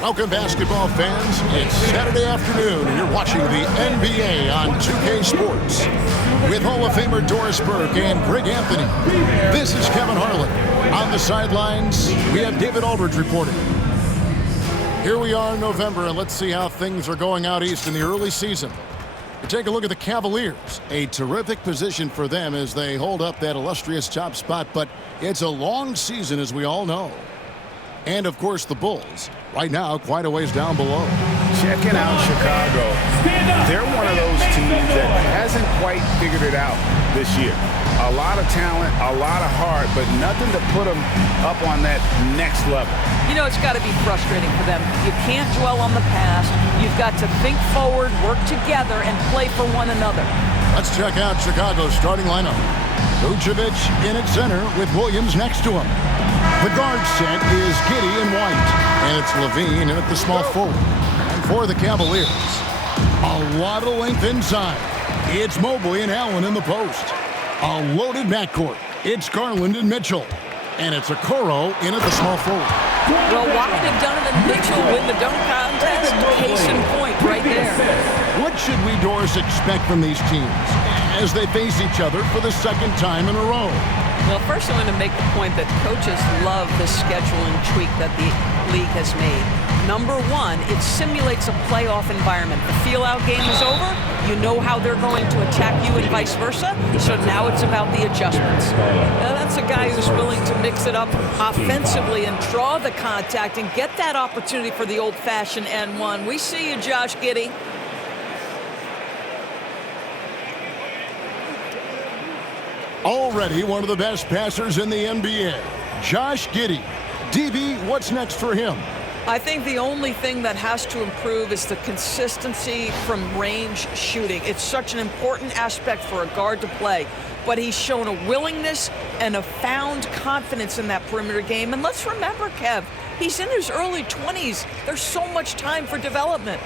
Welcome, basketball fans. It's Saturday afternoon, and you're watching the NBA on 2K Sports. With Hall of Famer Doris Burke and Greg Anthony, this is Kevin Harlan. On the sidelines, we have David Aldridge reporting. Here we are in November, and let's see how things are going out east in the early season. We take a look at the Cavaliers. A terrific position for them as they hold up that illustrious top spot, but it's a long season, as we all know. And, of course, the Bulls, right now, quite a ways down below. Checking out Chicago. They're one of those teams that hasn't quite figured it out this year. A lot of talent, a lot of heart, but nothing to put them up on that next level. You know, it's got to be frustrating for them. You can't dwell on the past. You've got to think forward, work together, and play for one another. Let's check out Chicago's starting lineup. Vucevic in at center with Williams next to him. The guard set is Giddy and White, and it's Levine in at the small forward. And for the Cavaliers, a lot of length inside. It's Mobley and Allen in the post. A loaded backcourt. It's Garland and Mitchell. And it's Okoro in at the small forward. Well, White and Donovan Mitchell win the dunk contest. Case in point right there. What should we, Doris, expect from these teams as they face each other for the second time in a row? Well, first I want to make the point that coaches love the scheduling tweak that the league has made. Number one, it simulates a playoff environment. The feel-out game is over. You know how they're going to attack you and vice versa. So now it's about the adjustments. Now, that's a guy who's willing to mix it up offensively and draw the contact and get that opportunity for the old-fashioned N1. We see you, Josh Giddy. Already one of the best passers in the NBA, Josh Giddy. DB, what's next for him? I think the only thing that has to improve is the consistency from range shooting. It's such an important aspect for a guard to play, but he's shown a willingness and a found confidence in that perimeter game. And let's remember, Kev, he's in his early 20s. There's so much time for development.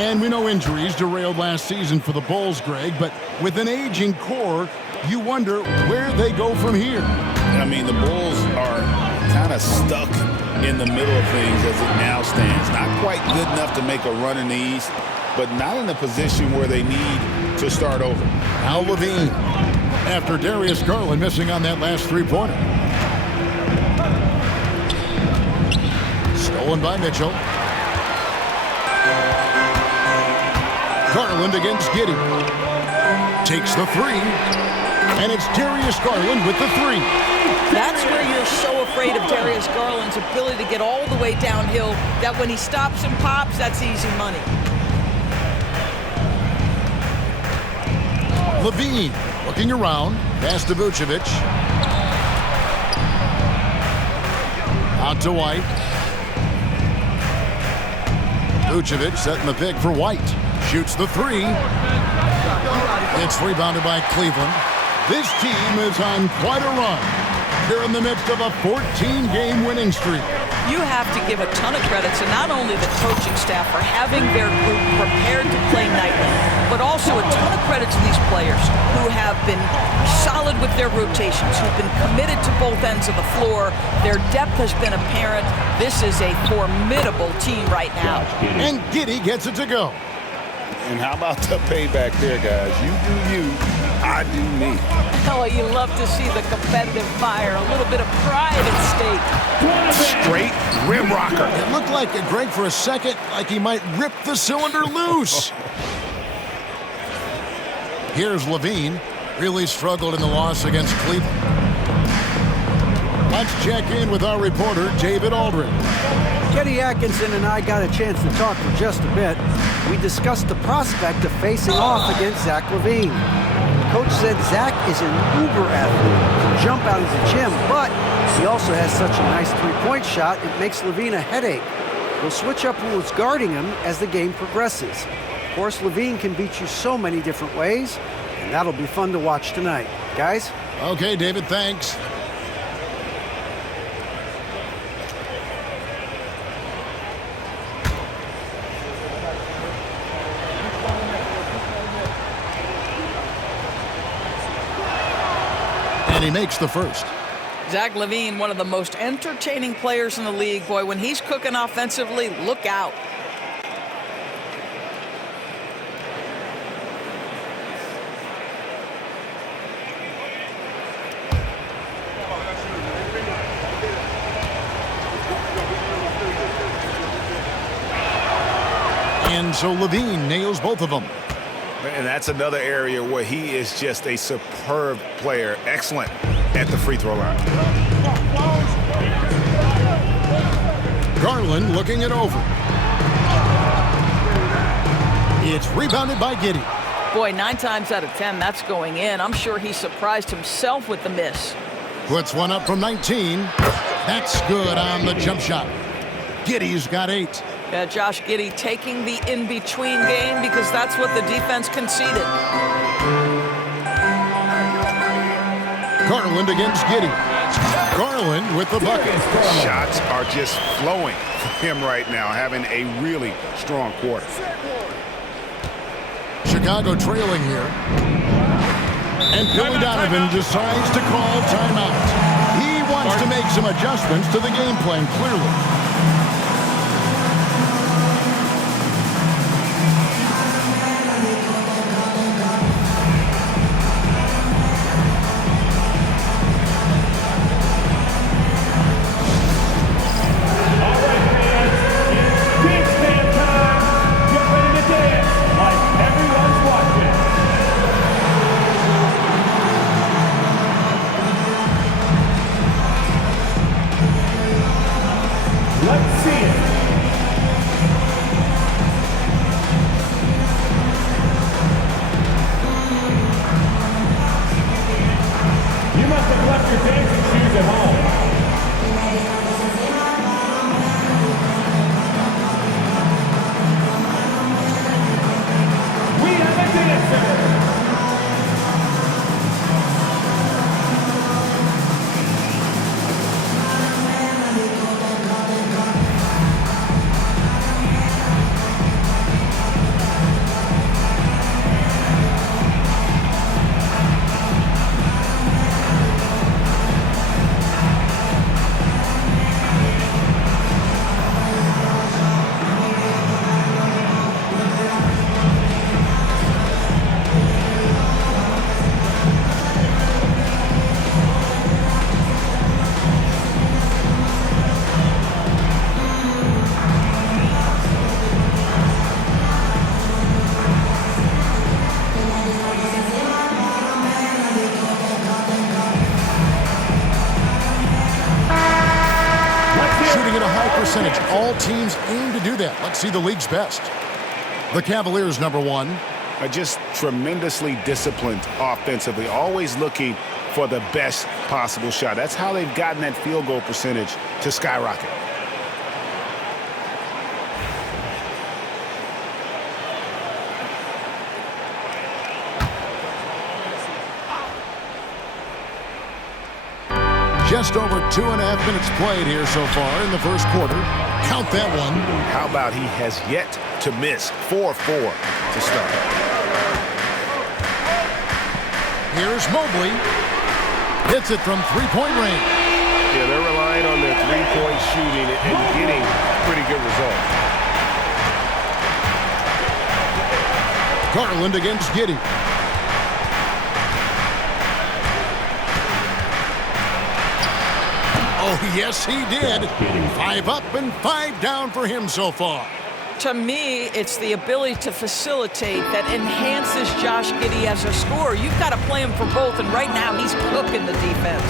And we know injuries derailed last season for the Bulls, Greg, but with an aging core, you wonder where they go from here. I mean, the Bulls are kind of stuck in the middle of things as it now stands. Not quite good enough to make a run in the East, but not in a position where they need to start over. Now Levine, after Darius Garland missing on that last three-pointer. Stolen by Mitchell. Garland against Giddy. Takes the three. And it's Darius Garland with the three. That's where you're so afraid of Darius Garland's ability to get all the way downhill, that when he stops and pops, that's easy money. Levine looking around. Pass to Vucevic. Out to White. Vucevic setting the pick for White. Shoots the three. It's rebounded by Cleveland. This team is on quite a run. They're in the midst of a 14-game winning streak. You have to give a ton of credit to not only the coaching staff for having their group prepared to play nightly, but also a ton of credit to these players who have been solid with their rotations, who've been committed to both ends of the floor. Their depth has been apparent. This is a formidable team right now. And Giddy gets it to go. And how about the payback there, guys? You do you, I do me. Oh, you love to see the competitive fire, a little bit of pride at stake. Straight rim rocker. It looked like, Greg, for a second, like he might rip the cylinder loose. Here's Levine. Really struggled in the loss against Cleveland. Let's check in with our reporter, David Aldridge. Getty Atkinson and I got a chance to talk for just a bit. We discussed the prospect of facing off against Zach LaVine. Coach said Zach is an uber athlete, can jump out of the gym, but he also has such a nice three-point shot, it makes LaVine a headache. We'll switch up who's guarding him as the game progresses. Of course, LaVine can beat you so many different ways, and that'll be fun to watch tonight. Guys? Okay, David, thanks. And he makes the first. Zach LaVine, one of the most entertaining players in the league. Boy, when he's cooking offensively, look out. And so LaVine nails both of them. And that's another area where he is just a superb player. Excellent at the free throw line. Garland looking it over. It's rebounded by Giddy. Boy, 9 times out of 10, that's going in. I'm sure he surprised himself with the miss. Puts one up from 19. That's good on the jump shot. Giddy's got 8. Josh Giddy taking the in-between game because that's what the defense conceded. Garland against Giddy. Garland with the bucket. Shots are just flowing for him right now, having a really strong quarter. Chicago trailing here. And Billy Donovan decides to call timeout. He wants to make some adjustments to the game plan, clearly. All teams aim to do that. Let's see the league's best. The Cavaliers, number 1. Are just tremendously disciplined offensively, always looking for the best possible shot. That's how they've gotten that field goal percentage to skyrocket. Just over 2.5 minutes played here so far in the first quarter. Count that one. How about he has yet to miss 4-4 to start. Here's Mobley. Hits it from three-point range. Yeah, they're relying on their three-point shooting and getting pretty good results. Garland against Giddy. Oh, yes, he did. 5 up and 5 down for him so far. To me, it's the ability to facilitate that enhances Josh Giddy as a scorer. You've got to play him for both, and right now he's cooking the defense.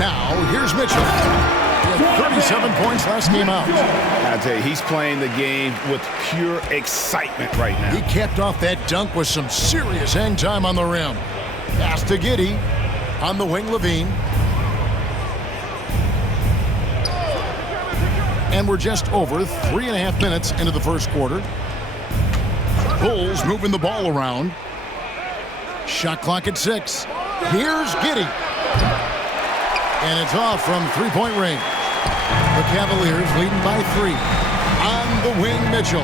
Now, here's Mitchell. He had 37 points last game out. I'll tell you, he's playing the game with pure excitement right now. He capped off that dunk with some serious hang time on the rim. Pass to Giddy. On the wing, LaVine. And we're just over 3.5 minutes into the first quarter. Bulls moving the ball around. Shot clock at 6. Here's Giddy. And it's off from three-point range. The Cavaliers leading by 3. On the wing, Mitchell.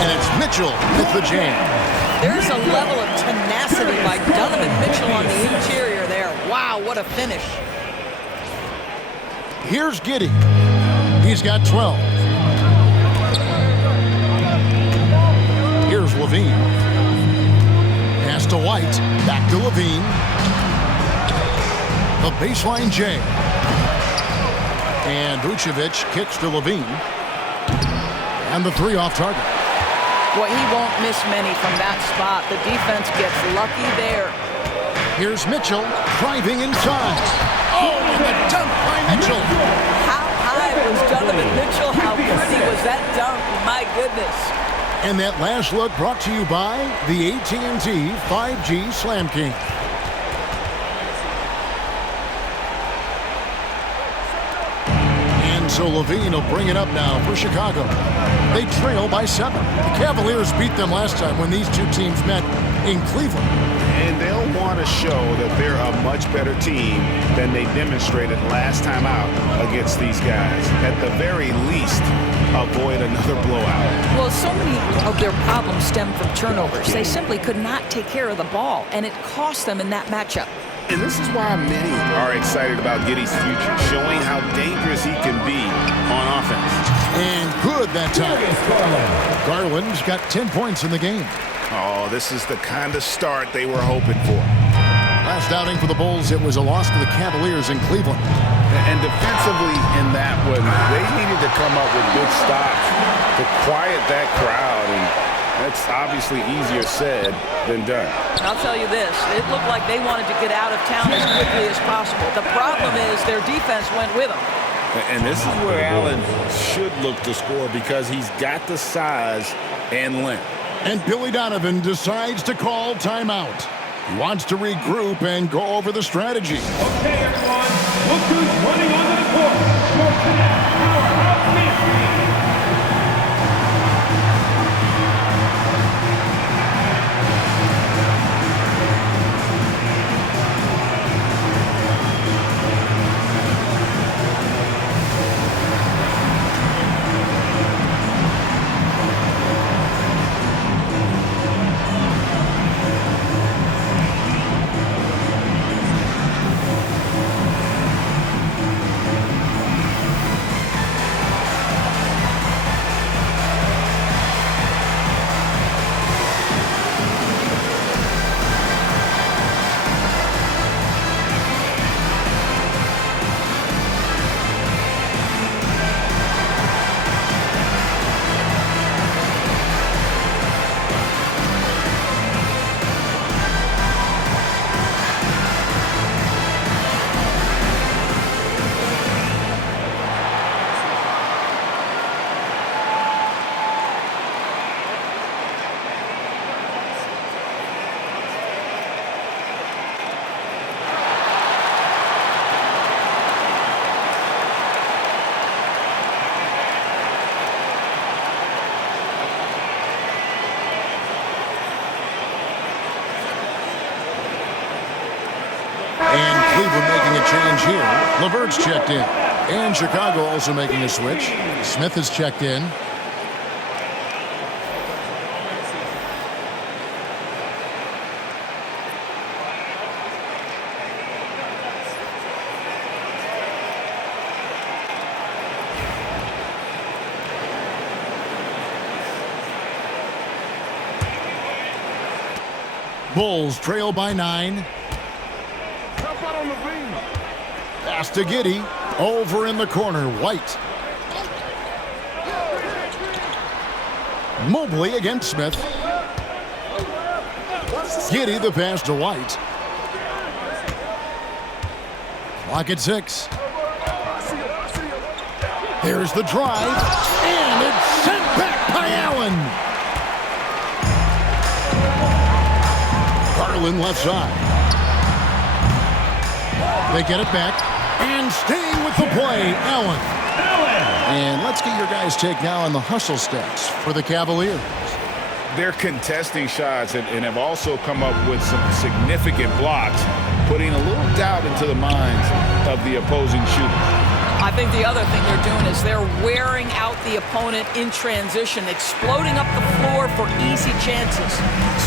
And it's Mitchell with the jam. There's a level of tenacity tenacity by Donovan Mitchell on the interior there. Wow, what a finish. Here's Giddy. He's got 12. Here's Levine. Pass to White. Back to Levine. The baseline J. And Vucevic kicks to Levine. And the three off target. Boy, he won't miss many from that spot. The defense gets lucky there. Here's Mitchell driving inside. Oh, and the dunk by Mitchell. How high was Donovan Mitchell? How pretty was that dunk? My goodness. And that last look brought to you by the AT&T 5G Slam King. And so Levine will bring it up now for Chicago. They trail by 7. The Cavaliers beat them last time when these two teams met in Cleveland. And they'll want to show that they're a much better team than they demonstrated last time out against these guys. At the very least, avoid another blowout. Well, so many of their problems stem from turnovers. They simply could not take care of the ball, and it cost them in that matchup. And this is why many are excited about Giddy's future, showing how dangerous he can be on offense. And good that time. Garland's got 10 points in the game. Oh, this is the kind of start they were hoping for. Last outing for the Bulls, it was a loss to the Cavaliers in Cleveland. And defensively in that one, they needed to come up with good stops to quiet that crowd. And that's obviously easier said than done. I'll tell you this, it looked like they wanted to get out of town as quickly as possible. The problem is their defense went with them. And this is where Allen should look to score because he's got the size and length. And Billy Donovan decides to call timeout. He wants to regroup and go over the strategy. Okay, everyone, look who's running onto the court. Powerhouse Nancy. And Cleveland making a change here. LeVert's checked in. And Chicago also making a switch. Smith has checked in. Bulls trail by 9. Pass to Giddy. Over in the corner, White. Mobley against Smith. Giddy the pass to White. Clock at 6. There's the drive. And it's sent back by Allen. Garland left side. They get it back. And staying with the play, Allen. And let's get your guys' take now on the hustle stats for the Cavaliers. They're contesting shots and have also come up with some significant blocks, putting a little doubt into the minds of the opposing shooter. I think the other thing they're doing is they're wearing out the opponent in transition, exploding up the floor for easy chances.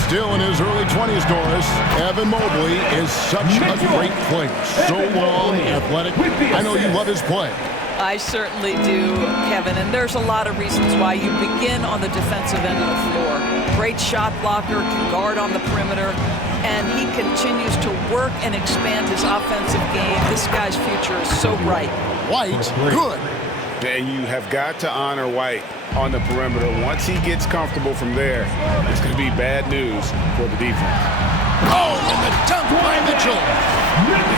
Still in his early 20s, Doris, Evan Mobley is such a great player. So long, athletic. I know you love his play. I certainly do, Kevin, and there's a lot of reasons why you begin on the defensive end of the floor. Great shot blocker, can guard on the perimeter, and he continues to work and expand his offensive game. This guy's future is so bright. White, good. And you have got to honor White on the perimeter. Once he gets comfortable from there, it's going to be bad news for the defense. Oh, and the dunk by Mitchell.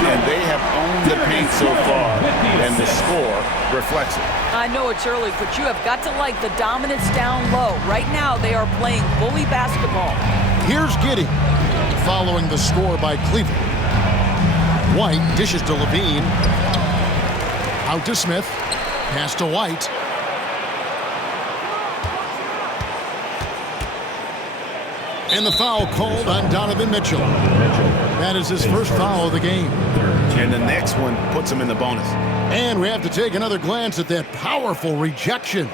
And they have owned the paint so far, and the score reflects it. I know it's early, but you have got to like the dominance down low. Right now, they are playing bully basketball. Here's Giddy, following the score by Cleveland. White dishes to Levine. Out to Smith. Pass to White. And the foul called on Donovan Mitchell. That is his first foul of the game. And the next one puts him in the bonus. And we have to take another glance at that powerful rejection.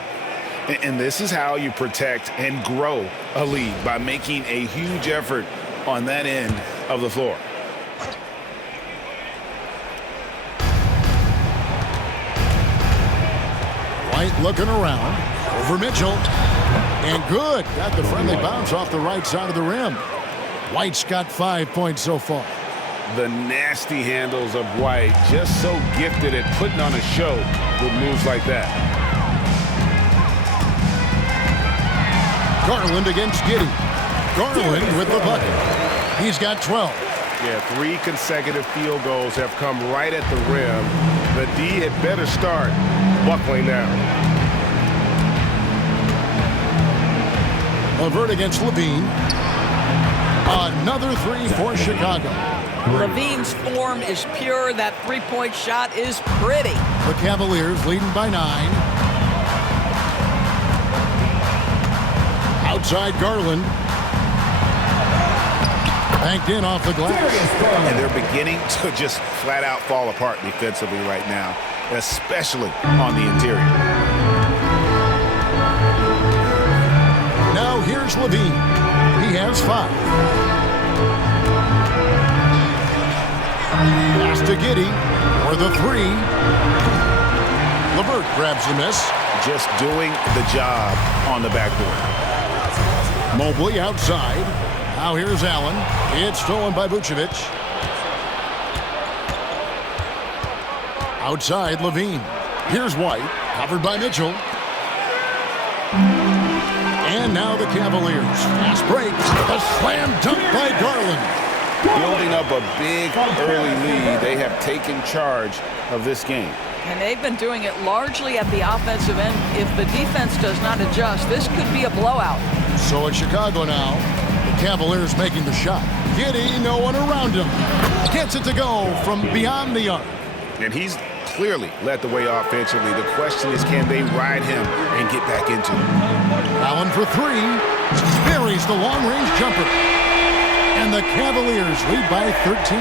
And this is how you protect and grow a lead, by making a huge effort on that end of the floor. White looking around. Over Mitchell. And good. Got the friendly bounce off the right side of the rim. White's got 5 points so far. The nasty handles of White, just so gifted at putting on a show with moves like that. Garland against Giddy. Garland with the bucket. He's got 12. Yeah, 3 consecutive field goals have come right at the rim. The D had better start buckling now. LeVert against Levine. Another 3 for Chicago. Levine's form is pure. That three-point shot is pretty. The Cavaliers leading by 9. Outside Garland. Banked in off the glass. And they're beginning to just flat out fall apart defensively right now, especially on the interior. Now here's Levine. He has 5. Pass to Giddy for the 3. LeVert grabs the miss. Just doing the job on the backboard. Mobley outside. Now here's Allen. It's stolen by Vucevic. Outside Levine. Here's White. Covered by Mitchell. And now the Cavaliers. Fast break. A slam dunk by Garland. Building up a big early lead. They have taken charge of this game. And they've been doing it largely at the offensive end. If the defense does not adjust, this could be a blowout. So it's Chicago now. The Cavaliers making the shot. Giddy, no one around him. Gets it to go from beyond the arc. And he's clearly led the way offensively. The question is, can they ride him and get back into it? Allen for 3. Buries the long-range jumper. And the Cavaliers lead by 13.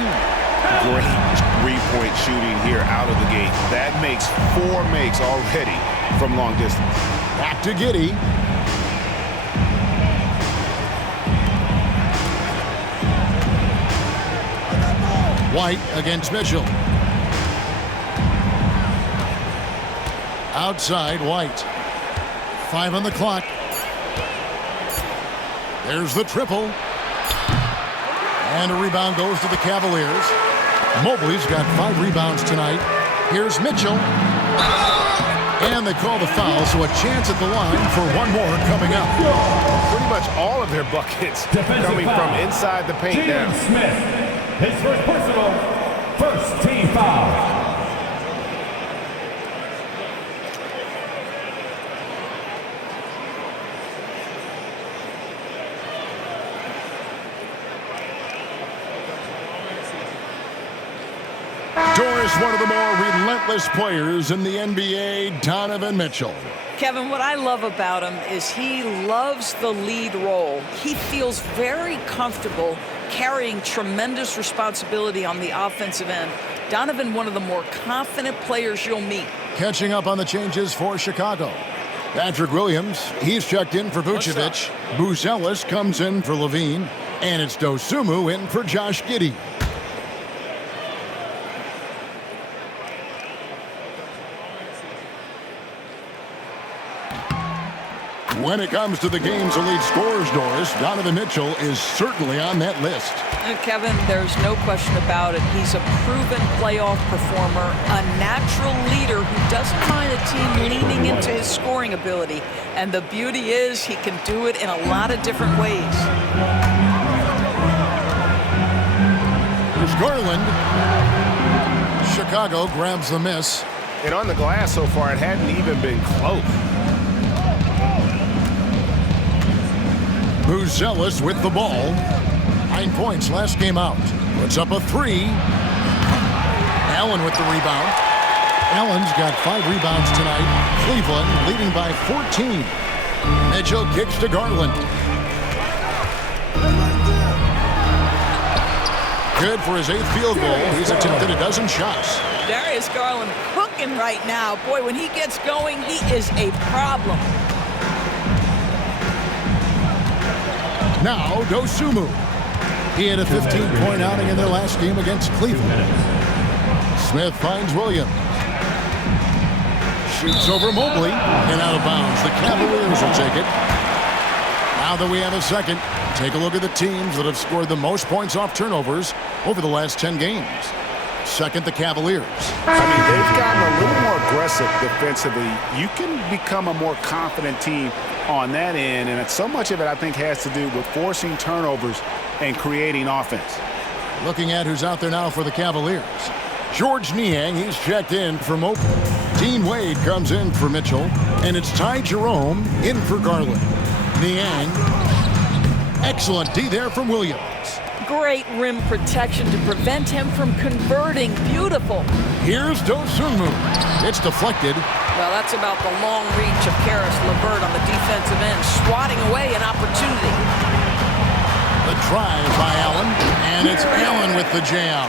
Great three-point shooting here out of the gate. That makes 4 makes already from long distance. Back to Giddy. White against Mitchell. Outside White. 5 on the clock. There's the triple. And a rebound goes to the Cavaliers. Mobley's got 5 rebounds tonight. Here's Mitchell. And they call the foul, so a chance at the line for one more coming up. Pretty much all of their buckets coming from inside the paint now. Smith. His first personal, first team foul. Doris, one of the more relentless players in the NBA, Donovan Mitchell. Kevin, what I love about him is he loves the lead role. He feels very comfortable carrying tremendous responsibility on the offensive end. Donovan, one of the more confident players you'll meet. Catching up on the changes for Chicago. Patrick Williams, he's checked in for Vucevic. Buzelis comes in for Levine. And it's Dosunmu in for Josh Giddy. When it comes to the game's elite scorers, Doris, Donovan Mitchell is certainly on that list. Kevin, there's no question about it. He's a proven playoff performer, a natural leader who doesn't mind a team leaning into his scoring ability. And the beauty is he can do it in a lot of different ways. Here's Garland. Chicago grabs the miss. And on the glass so far, it hadn't even been close. Buzelis with the ball. 9 points last game out. Puts up a 3. Allen with the rebound. Allen's got 5 rebounds tonight. Cleveland leading by 14. Mitchell kicks to Garland. Good for his 8th field goal. He's attempted a dozen shots. Darius Garland cooking right now. Boy, when he gets going, he is a problem. Now, Dosunmu. He had a 15-point outing in their last game against Cleveland. Smith finds Williams. Shoots over Mobley and out of bounds. The Cavaliers will take it. Now that we have a second, take a look at the teams that have scored the most points off turnovers over the last 10 games. Second, the Cavaliers. I mean, they've gotten a little more aggressive defensively. You can become a more confident team on that end, and so much of it, I think, has to do with forcing turnovers and creating offense. Looking at who's out there now for the Cavaliers. George Niang, he's checked in for Mobley. Dean Wade comes in for Mitchell, and it's Ty Jerome in for Garland. Niang, excellent D there from Williams. Great rim protection to prevent him from converting. Beautiful. Here's Dosunmu. It's deflected. Well, that's about the long reach of Karis LeVert on the defensive end, swatting away an opportunity. The drive by Allen, and it's Allen with the jam.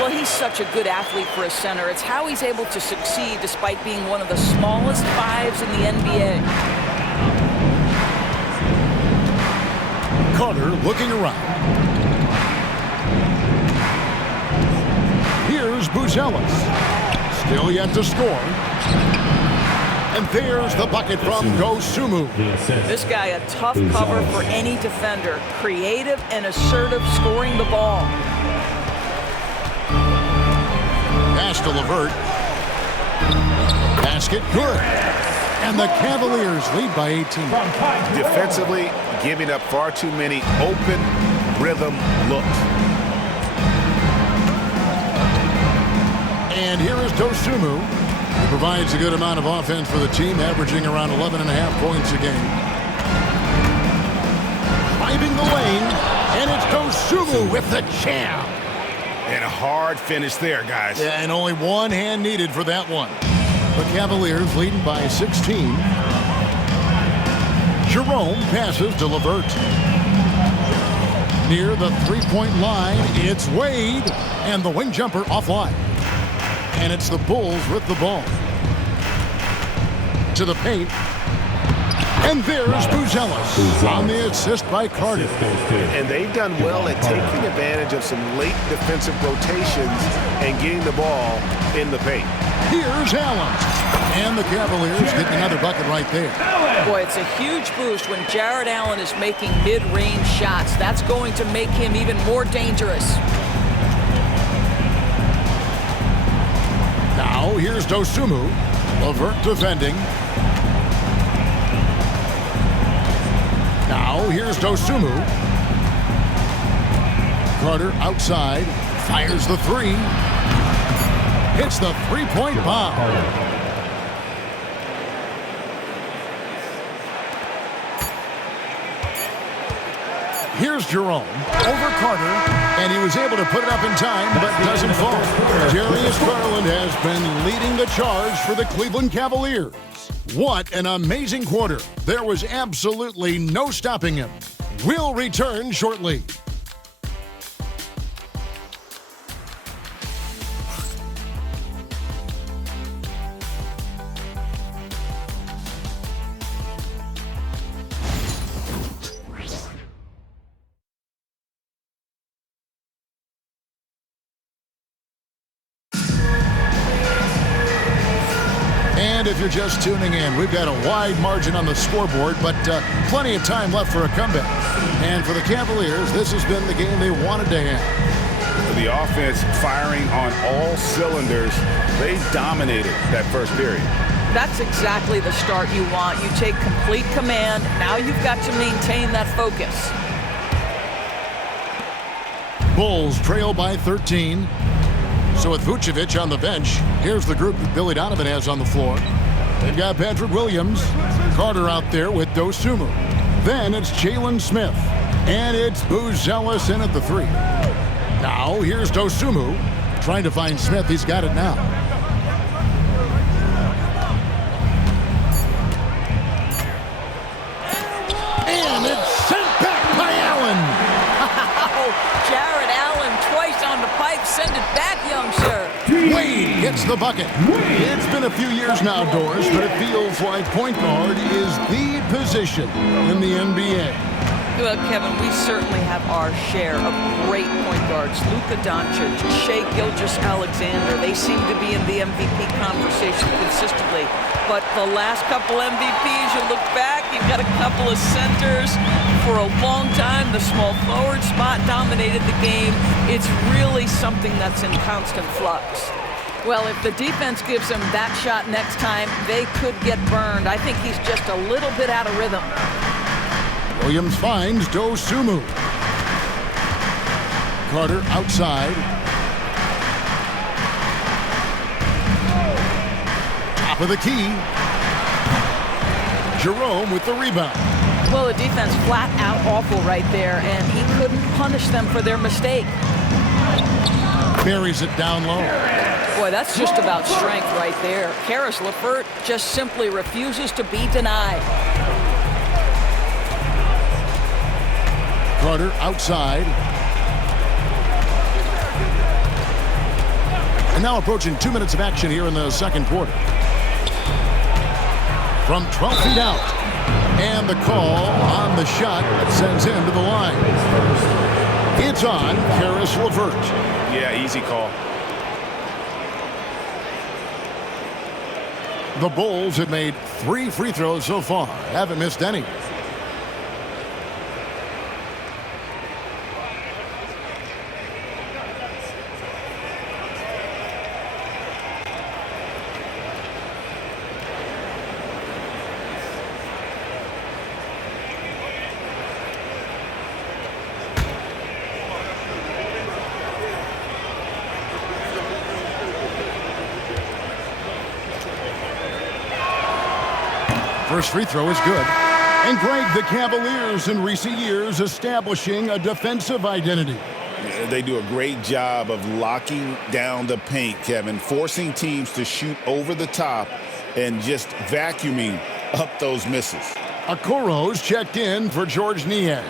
Well, he's such a good athlete for a center. It's how he's able to succeed despite being one of the smallest 5s in the NBA. Carter looking around. Here's Buzelis. Still yet to score. And there's the bucket from Dosunmu. This guy, a tough cover for any defender. Creative and assertive scoring the ball. Pass to LeVert. Basket good. And the Cavaliers lead by 18. Defensively, giving up far too many open rhythm looks. And here is Dosunmu. He provides a good amount of offense for the team, averaging around 11.5 points a game. Driving the lane, and it's Dosunmu with the jam. And a hard finish there, guys. Yeah, and only one hand needed for that one. The Cavaliers leading by 16. Jerome passes to LeVert. Near the three-point line, it's Wade, and the wing jumper offline. And it's the Bulls with the ball. To the paint. And there's Buzelis on the assist by Carter. And they've done well at taking advantage of some late defensive rotations and getting the ball in the paint. Here's Allen. And the Cavaliers get another bucket right there. Boy, it's a huge boost when Jared Allen is making mid-range shots. That's going to make him even more dangerous. Now, here's Dosunmu. LeVert defending. Now, here's Dosunmu. Carter outside. Fires the three. Hits the three-point bomb. Here's Jerome over Carter, and he was able to put it up in time, but doesn't fall. Darius Garland has been leading the charge for the Cleveland Cavaliers. What an amazing quarter. There was absolutely no stopping him. We'll return shortly. And if you're just tuning in, we've got a wide margin on the scoreboard, but plenty of time left for a comeback. And for the Cavaliers, this has been the game they wanted to have. The offense firing on all cylinders. They dominated that first period. That's exactly the start you want. You take complete command. Now you've got to maintain that focus. Bulls trail by 13. So with Vucevic on the bench, here's the group that Billy Donovan has on the floor. They've got Patrick Williams, Carter out there with Dosunmu. Then it's Jalen Smith, and it's Buzelis in at the 3. Now here's Dosunmu trying to find Smith. He's got it now. And it's sent back by Allen. Jared Allen twice on the pipe. Send it back, young sir. Wade gets the bucket. It's been a few years now, Doris, but it feels like point guard is the position in the NBA. Well, Kevin, we certainly have our share of great point guards. Luka Doncic, Shai Gilgeous-Alexander, they seem to be in the MVP conversation consistently. But the last couple MVPs, you look back, you've got a couple of centers. For a long time, the small forward spot dominated the game. It's really something that's in constant flux. Well, if the defense gives him that shot next time, they could get burned. I think he's just a little bit out of rhythm. Williams finds Dosunmu. Carter outside. Top of the key. Jerome with the rebound. Well, the defense flat out awful right there, and he couldn't punish them for their mistake. Buries it down low. Boy, that's just about strength right there. Karis LeVert just simply refuses to be denied. Carter outside. And now approaching 2 minutes of action here in the second quarter. From 12 feet out. And the call on the shot that sends him to the line. It's on Karis LeVert. Yeah, easy call. The Bulls have made 3 free throws so far. Haven't missed any. First free throw is good. And Greg, the Cavaliers in recent years establishing a defensive identity. They do a great job of locking down the paint, Kevin, forcing teams to shoot over the top and just vacuuming up those misses. Okoro's checked in for George Niang.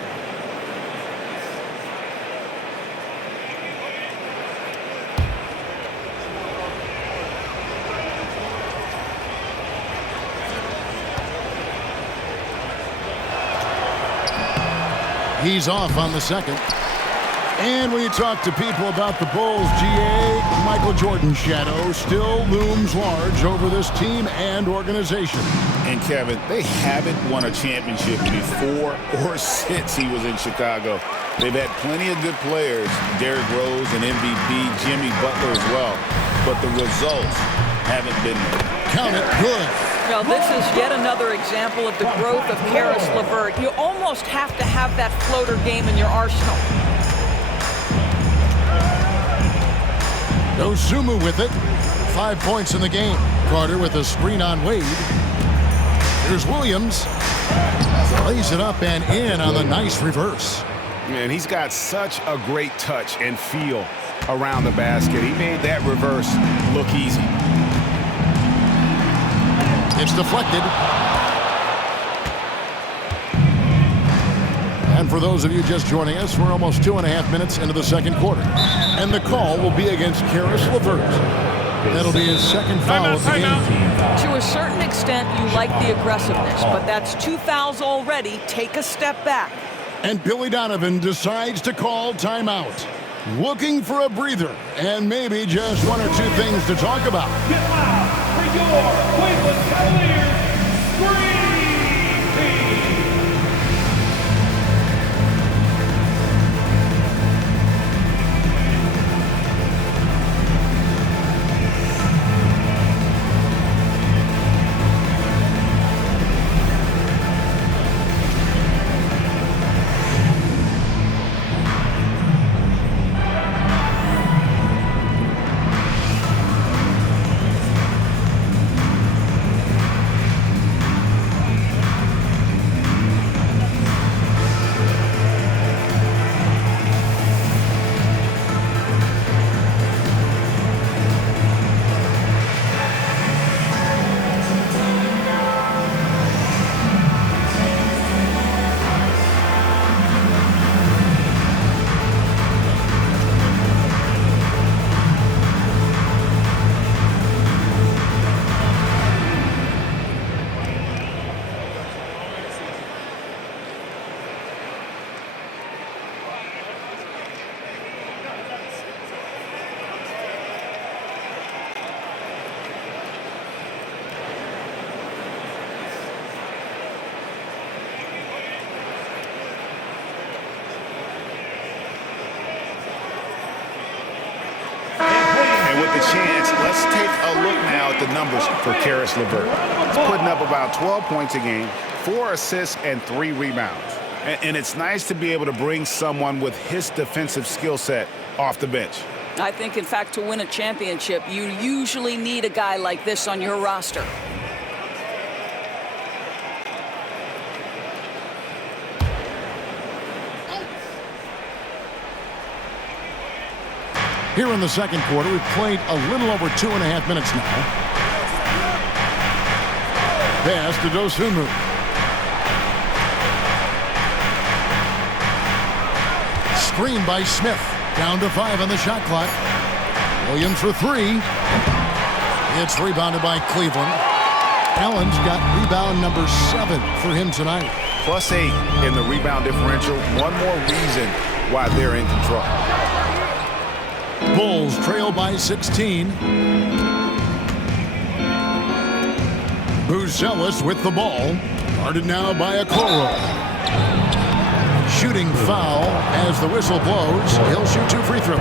He's off on the second. And when you talk to people about the Bulls, GA, Michael Jordan's shadow still looms large over this team and organization. And Kevin, they haven't won a championship before or since he was in Chicago. They've had plenty of good players, Derrick Rose and MVP, Jimmy Butler as well. But the results haven't been there. Count it, good. Well, this is yet another example of the growth of Karis LeVert. You almost have to have that floater game in your arsenal. Dosunmu with it. 5 points in the game. Carter with a screen on Wade. Here's Williams. Lays it up and in on the nice reverse. Man, he's got such a great touch and feel around the basket. He made that reverse look easy. It's deflected. And for those of you just joining us, we're almost 2.5 minutes into the second quarter. And the call will be against Karis LeVert. That'll be his second foul of the game. To a certain extent, you like the aggressiveness, but that's 2 fouls already. Take a step back. And Billy Donovan decides to call timeout. Looking for a breather and maybe just 1 or 2 things to talk about. Get loud for your Cleveland Cavaliers Spring Team. Let's take a look now at the numbers for Caris LeVert. He's putting up about 12 points a game, 4 assists, and 3 rebounds. And it's nice to be able to bring someone with his defensive skill set off the bench. I think, in fact, to win a championship, you usually need a guy like this on your roster. Here in the second quarter, we've played a little over 2.5 minutes now. Pass to Dosunmu. Screen by Smith. Down to 5 on the shot clock. Williams for 3. It's rebounded by Cleveland. Allen's got rebound number 7 for him tonight. +8 in the rebound differential. One more reason why they're in control. Bulls trail by 16. Buzelis with the ball. Guarded now by Okoro. Shooting foul as the whistle blows. He'll shoot 2 free throws.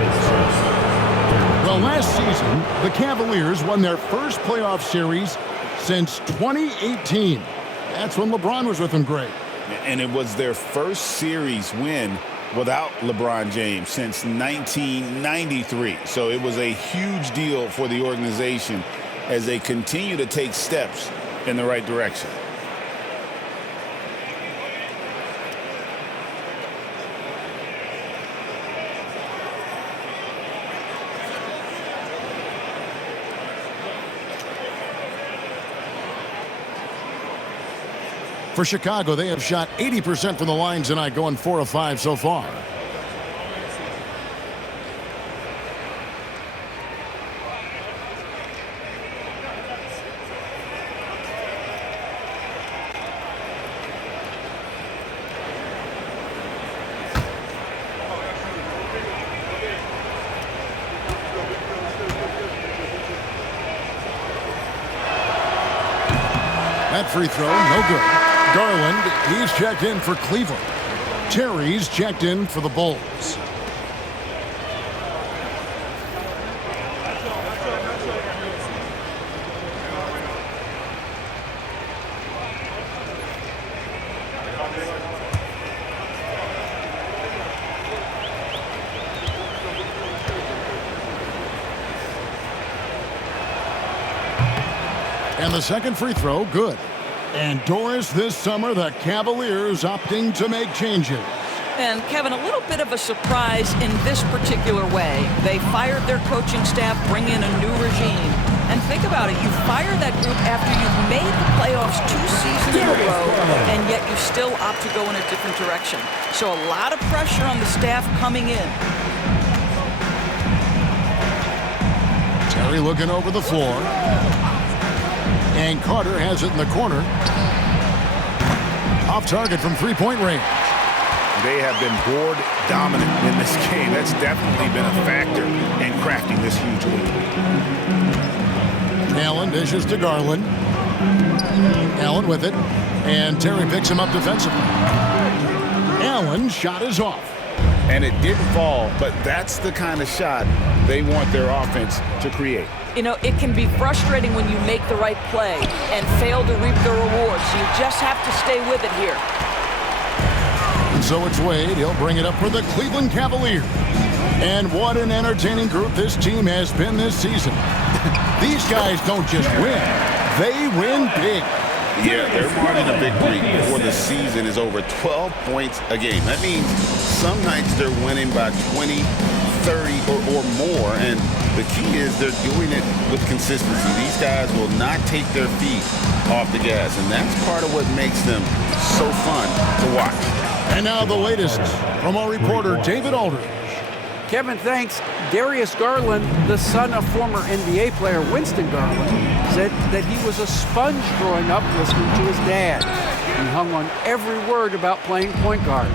Well, last season, the Cavaliers won their first playoff series since 2018. That's when LeBron was with them great. And it was their first series win without LeBron James since 1993. So it was a huge deal for the organization as they continue to take steps in the right direction. For Chicago, they have shot 80% from the line tonight, going 4 of 5 so far. That free throw, no good. Garland, he's checked in for Cleveland. Terry's checked in for the Bulls. And the second free throw, good. And Doris, this summer, the Cavaliers opting to make changes. And Kevin, a little bit of a surprise in this particular way. They fired their coaching staff, bring in a new regime. And think about it, you fire that group after you've made the playoffs 2 seasons in a row, and yet you still opt to go in a different direction. So a lot of pressure on the staff coming in. Terry looking over the floor. And Carter has it in the corner. Off target from three-point range. They have been board dominant in this game. That's definitely been a factor in crafting this huge lead. Allen dishes to Garland. Allen with it, and Terry picks him up defensively. Allen's shot is off. And it didn't fall, but that's the kind of shot they want their offense to create. You know, it can be frustrating when you make the right play and fail to reap the rewards. You just have to stay with it here. And so it's Wade. He'll bring it up for the Cleveland Cavaliers. And what an entertaining group this team has been this season. These guys don't just win, they win big. Yeah, their margin of victory before the season is over 12 points a game. That means some nights they're winning by 20, 30, or more. And the key is they're doing it with consistency. These guys will not take their feet off the gas. And that's part of what makes them so fun to watch. And now the latest from our reporter, David Aldridge. Kevin, thanks. Darius Garland, the son of former NBA player Winston Garland, said that he was a sponge growing up listening to his dad. He hung on every word about playing point guard.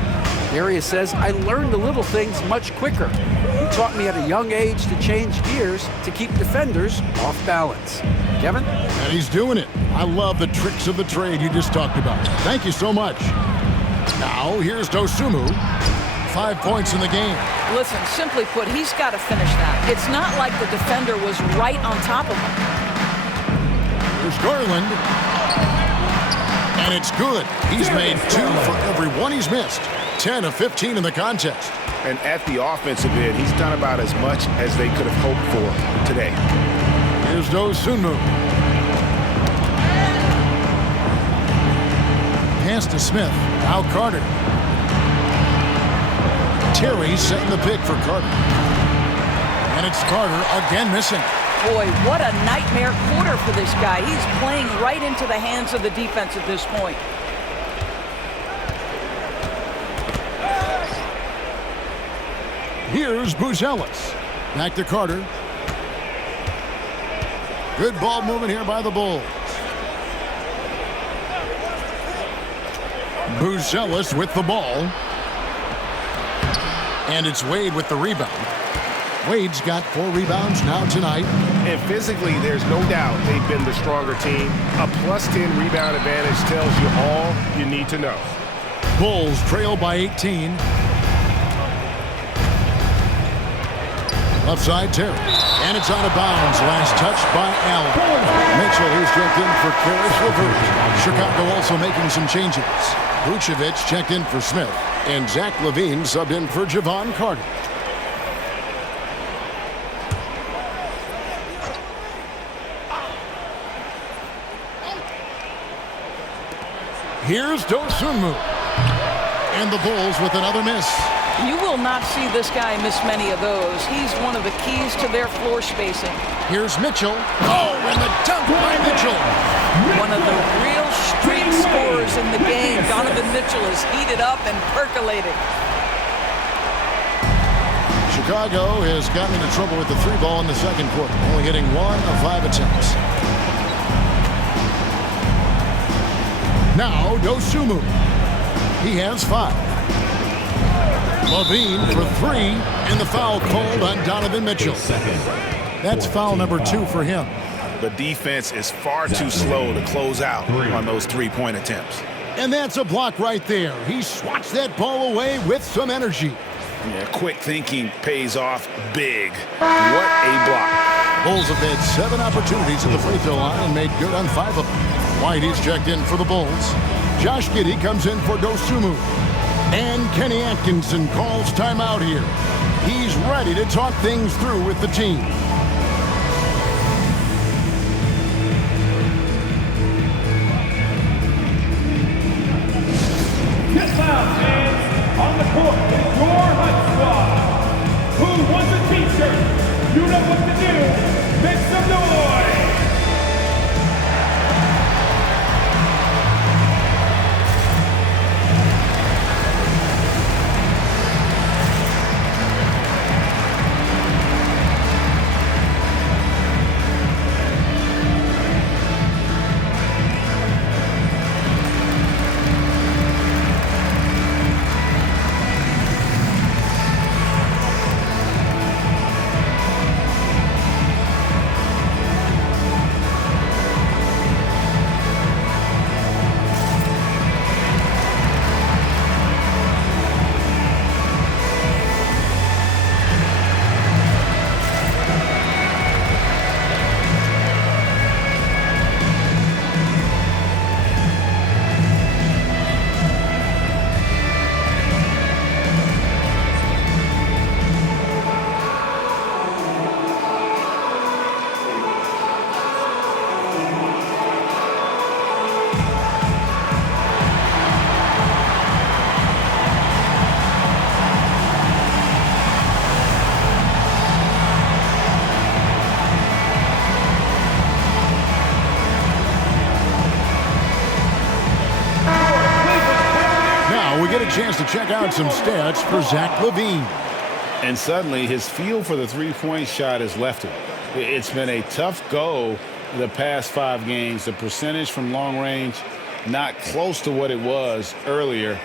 Darius says, I learned the little things much quicker. He taught me at a young age to change gears to keep defenders off balance. Kevin? And he's doing it. I love the tricks of the trade you just talked about. Thank you so much. Now, here's Dosunmu. 5 points in the game. Listen, simply put, he's got to finish that. It's not like the defender was right on top of him. Here's Garland. And it's good. He's made 2 for every one he's missed. 10 of 15 in the contest. And at the offensive end, he's done about as much as they could have hoped for today. Here's Dosunmu. Pass to Smith. Now Carter. Terry setting the pick for Carter. And it's Carter again missing. Boy, what a nightmare quarter for this guy. He's playing right into the hands of the defense at this point. Here's Buzelis. Back to Carter. Good ball movement here by the Bulls. Buzelis with the ball. And it's Wade with the rebound. Wade's got 4 rebounds now tonight. And physically, there's no doubt they've been the stronger team. A plus 10 rebound advantage tells you all you need to know. Bulls trail by 18. Left side, Terry. And it's out of bounds. Last touch by Allen. Mitchell, who's checked in for Karis LeVert. Chicago also making some changes. Vucevic checked in for Smith. And Zach LaVine subbed in for Javon Carter. Here's Dosunmu. And the Bulls with another miss. You will not see this guy miss many of those. He's one of the keys to their floor spacing. Here's Mitchell. Oh, and the dunk by Mitchell. One of the real street scorers in the game. Donovan Mitchell is heated up and percolating. Chicago has gotten into trouble with the 3-ball in the second quarter, only hitting 1 of 5 attempts. Now Dosunmu. He has 5. LaVine for 3, and the foul called on Donovan Mitchell. That's foul number 2 for him. The defense is far too slow to close out on those 3-point attempts. And that's a block right there. He swats that ball away with some energy. Yeah, quick thinking pays off big. What a block. Bulls have had 7 opportunities at the free throw line and made good on 5 of them. Whitey's checked in for the Bulls. Josh Giddy comes in for Dosunmu. And Kenny Atkinson calls timeout here. He's ready to talk things through with the team. This time, fans, on the court is your Hunt Squad. Who wants a t-shirt? You know what to do. Make some noise. to check out some stats for Zach LaVine. And suddenly his feel for the three-point shot has left him. It's been a tough go the past 5 games. The percentage from long range, not close to what it was earlier,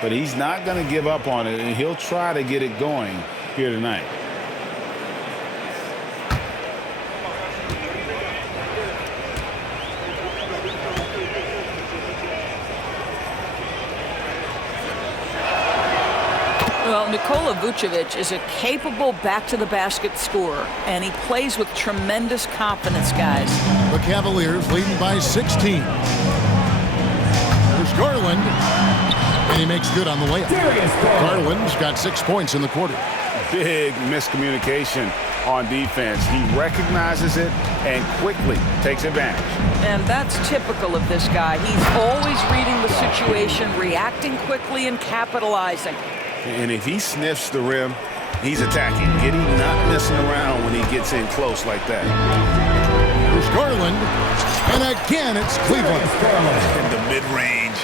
but he's not going to give up on it, and he'll try to get it going here tonight. Well, Nikola Vucevic is a capable back-to-the-basket scorer, and he plays with tremendous confidence, guys. The Cavaliers leading by 16. There's Garland, and he makes good on the layup. Garland's got 6 points in the quarter. Big miscommunication on defense. He recognizes it and quickly takes advantage. And that's typical of this guy. He's always reading the situation, reacting quickly, and capitalizing. And if he sniffs the rim, he's attacking. Giddy not messing around when he gets in close like that. There's Garland, and again it's Cleveland. In the mid-range,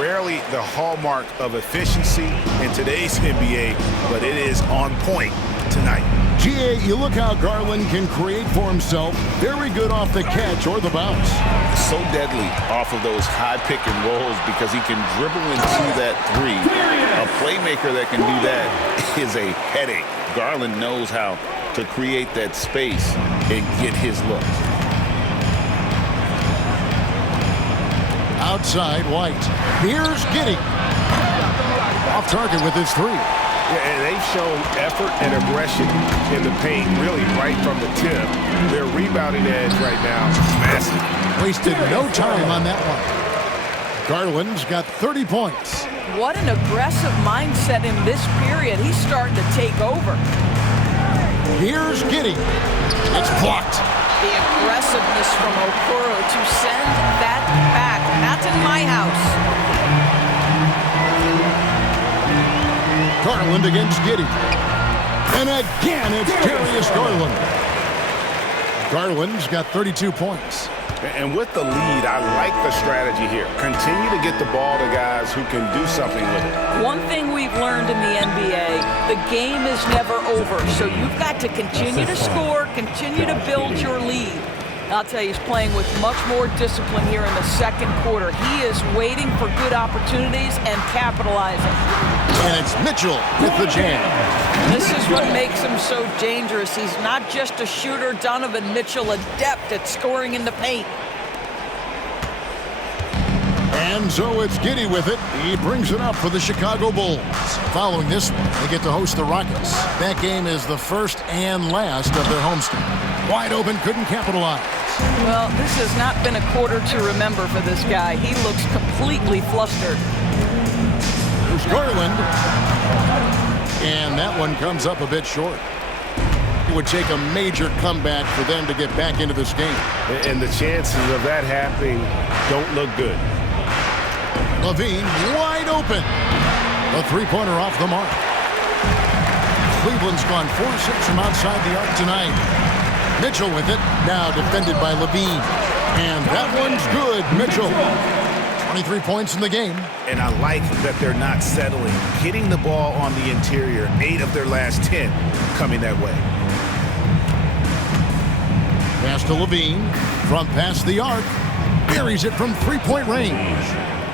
rarely the hallmark of efficiency in today's NBA, but it is on point tonight. GA, you look how Garland can create for himself. Very good off the catch or the bounce. So deadly off of those high pick and rolls because he can dribble into that three. A playmaker that can do that is a headache. Garland knows how to create that space and get his look. Outside White. Here's Giddy. Off target with his three. Yeah, and they've shown effort and aggression in the paint, really right from the tip. Their rebounding edge right now is massive. Wasted no time on that one. Garland's got 30 points. What an aggressive mindset in this period. He's starting to take over. Here's Giddy. It's blocked. The aggressiveness from Okoro to send that back. That's in my house. Garland against Giddy. And again, it's Darius Garland. Garland's got 32 points. And with the lead, I like the strategy here. Continue to get the ball to guys who can do something with it. One thing we've learned in the NBA, the game is never over. So you've got to continue to score, continue to build your lead. I'll tell you, he's playing with much more discipline here in the second quarter. He is waiting for good opportunities and capitalizing. And it's Mitchell with the jam. This is what makes him so dangerous. He's not just a shooter. Donovan Mitchell, adept at scoring in the paint. And so it's Giddy with it. He brings it up for the Chicago Bulls. Following this one, they get to host the Rockets. That game is the first and last of their homestand. Wide open, couldn't capitalize. Well, this has not been a quarter to remember for this guy. He looks completely flustered. There's Garland. And that one comes up a bit short. It would take a major comeback for them to get back into this game. And the chances of that happening don't look good. LaVine wide open. A three-pointer off the mark. Cleveland's gone 4-6 from outside the arc tonight. Mitchell with it, now defended by LaVine. And that one's good, Mitchell. 23 points in the game. And I like that they're not settling. Getting the ball on the interior, 8 of their last 10 coming that way. Pass to LaVine from past the arc. Buries it from three-point range.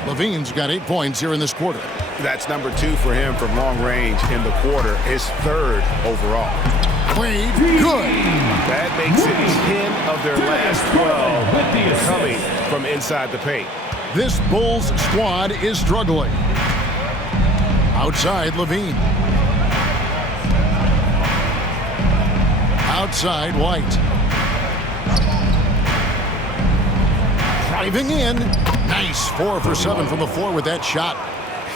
LaVine's got 8 points here in this quarter. That's number 2 for him from long range in the quarter, his 3rd overall. Played good. That makes it 10 of their last 12 coming from inside the paint. This Bulls squad is struggling. Outside LaVine. Outside White. Driving in. Nice. 4 for 7 from the floor with that shot.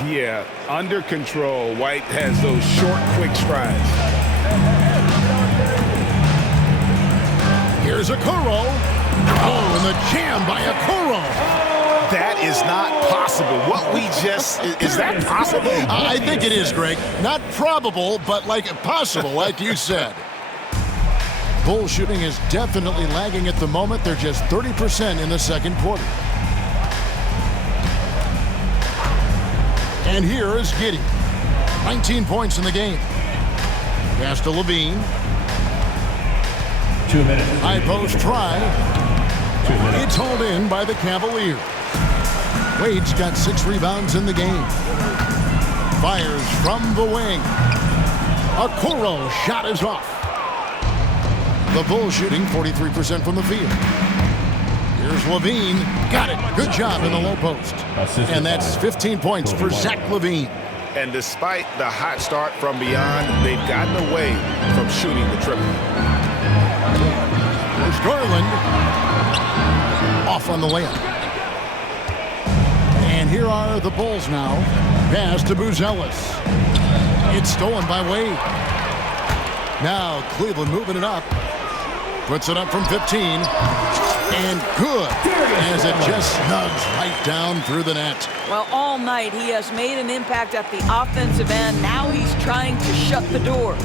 Yeah, under control. White has those short, quick strides. Here's Okoro. Oh, and the jam by Okoro. That is not possible. What we just, is that possible? I think it is, Greg. Not probable, but like possible, like you said. Bull shooting is definitely lagging at the moment. They're just 30% in the second quarter. And here is Giddy. 19 points in the game. Pass to Levine. 2 minutes. High post try. 2 minutes. It's hauled in by the Cavaliers. Wade's got 6 rebounds in the game. Fires from the wing. A Koro shot is off. The Bulls shooting 43% from the field. Here's Levine. Got it. Good job in the low post. And that's 15 points for Zach Levine. And despite the hot start from beyond, they've gotten away from shooting the triple. There's Garland. Off on the layup. And here are the Bulls now. Pass to Buzelis. It's stolen by Wade. Now Cleveland moving it up. Puts it up from 15. And good, as it just snugs right down through the net. Well, all night he has made an impact at the offensive end. Now he's trying to shut the door.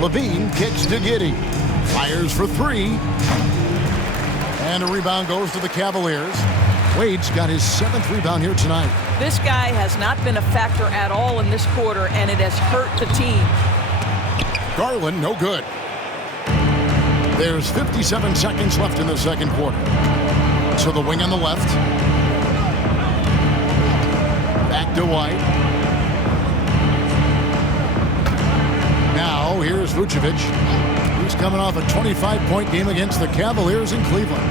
Levine kicks to Giddy. Fires for 3. And a rebound goes to the Cavaliers. Wade's got his 7th rebound here tonight. This guy has not been a factor at all in this quarter, and it has hurt the team. Garland, no good. There's 57 seconds left in the second quarter. So the wing on the left. Back to White. Now here's Vucevic. He's coming off a 25-point game against the Cavaliers in Cleveland.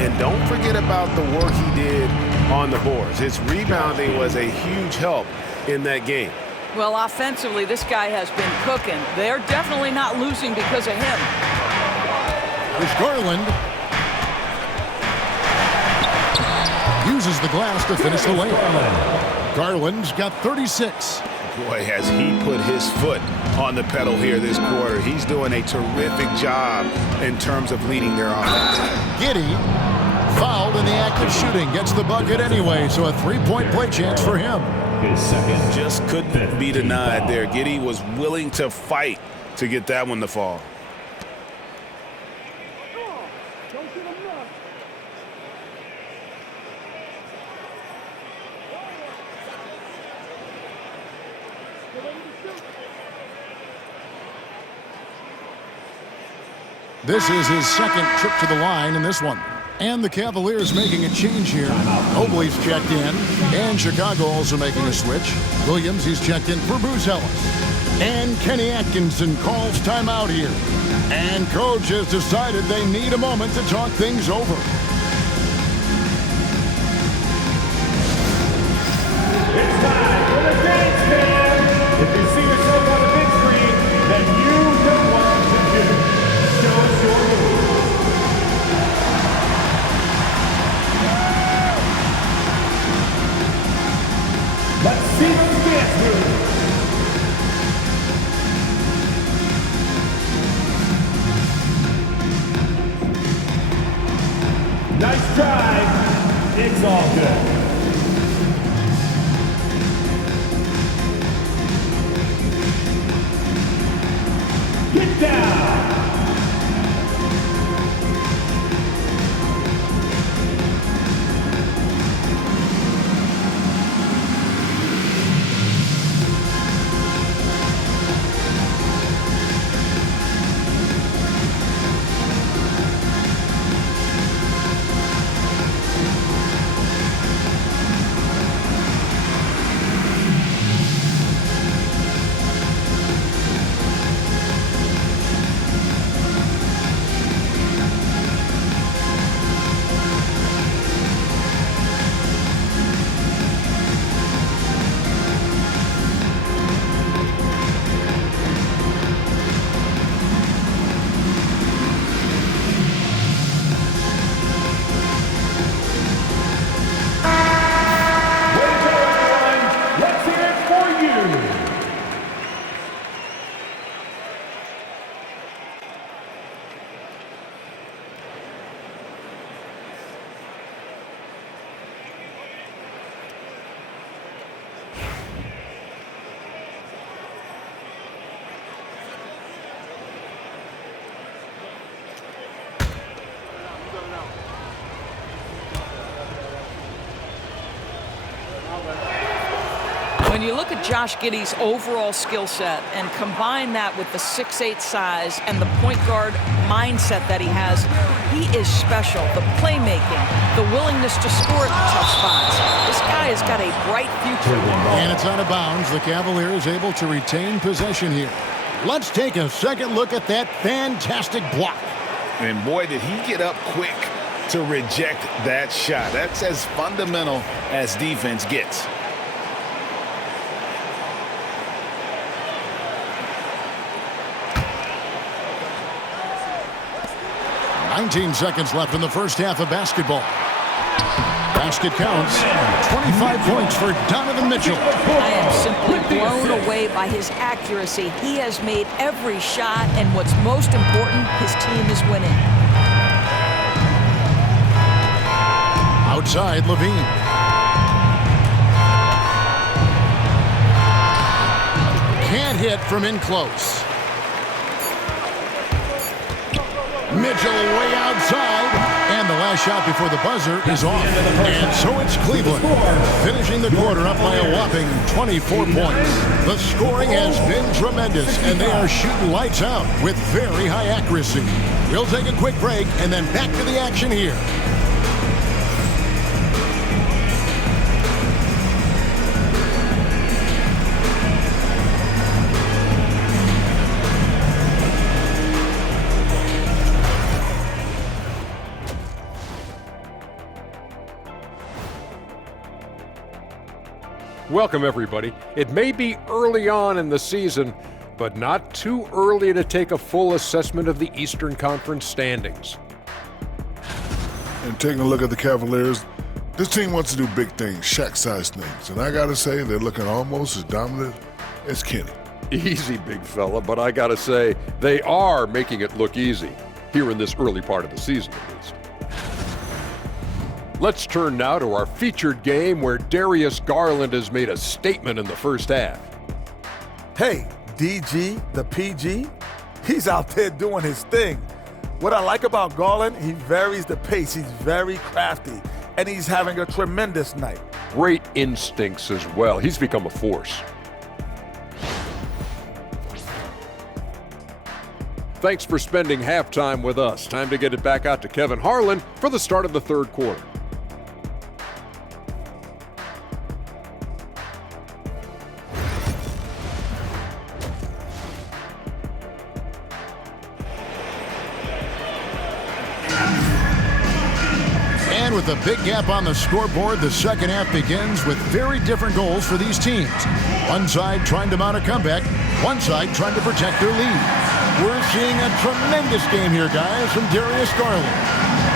And don't forget about the work he did on the boards. His rebounding was a huge help in that game. Well, offensively, this guy has been cooking. They're definitely not losing because of him. There's Garland. Uses the glass to finish the layup. Garland's got 36. Boy, has he put his foot on the pedal here this quarter. He's doing a terrific job in terms of leading their offense. Giddy, fouled in the act of shooting, gets the bucket anyway, so a 3-point play chance for him. His second. Just couldn't be denied there. Giddy was willing to fight to get that one to fall. This is his second trip to the line in this one. And the Cavaliers making a change here. Mobley's checked in. And Chicago also making a switch. Williams, he's checked in for Buzelis. And Kenny Atkinson calls timeout here. And coach has decided they need a moment to talk things over. It's time for the dance cam. If you see yourself on the big screen, then you know what to do. Show us your move. Let's see those dance moves. When you look at Josh Giddy's overall skill set and combine that with the 6'8" size and the point guard mindset that he has, he is special. The playmaking, the willingness to score at the tough spots. This guy has got a bright future. And it's out of bounds. The Cavaliers able to retain possession here. Let's take a second look at that fantastic block. And boy, did he get up quick to reject that shot. That's as fundamental as defense gets. 19 seconds left in the first half of basketball. Basket counts. 25 points for Donovan Mitchell. I am simply blown away by his accuracy. He has made every shot, and what's most important, his team is winning. Outside, Levine. Can't hit from in close. Mitchell way outside, and the last shot before the buzzer is off. And so it's Cleveland, finishing the quarter up by a whopping 24 points. The scoring has been tremendous, and they are shooting lights out with very high accuracy. We'll take a quick break, and then back to the action here. Welcome, everybody. It may be early on in the season, but not too early to take a full assessment of the Eastern Conference standings. And taking a look at the Cavaliers, this team wants to do big things, Shaq-sized things. And I got to say, they're looking almost as dominant as Kenny. Easy, big fella, but I got to say, they are making it look easy, here in this early part of the season, at least. Let's turn now to our featured game where Darius Garland has made a statement in the first half. Hey, DG, the PG, he's out there doing his thing. What I like about Garland, he varies the pace. He's very crafty, and he's having a tremendous night. Great instincts as well. He's become a force. Thanks for spending halftime with us. Time to get it back out to Kevin Harlan for the start of the third quarter. With a big gap on the scoreboard, the second half begins with very different goals for these teams. One side trying to mount a comeback, one side trying to protect their lead. We're seeing a tremendous game here, guys, from Darius Garland.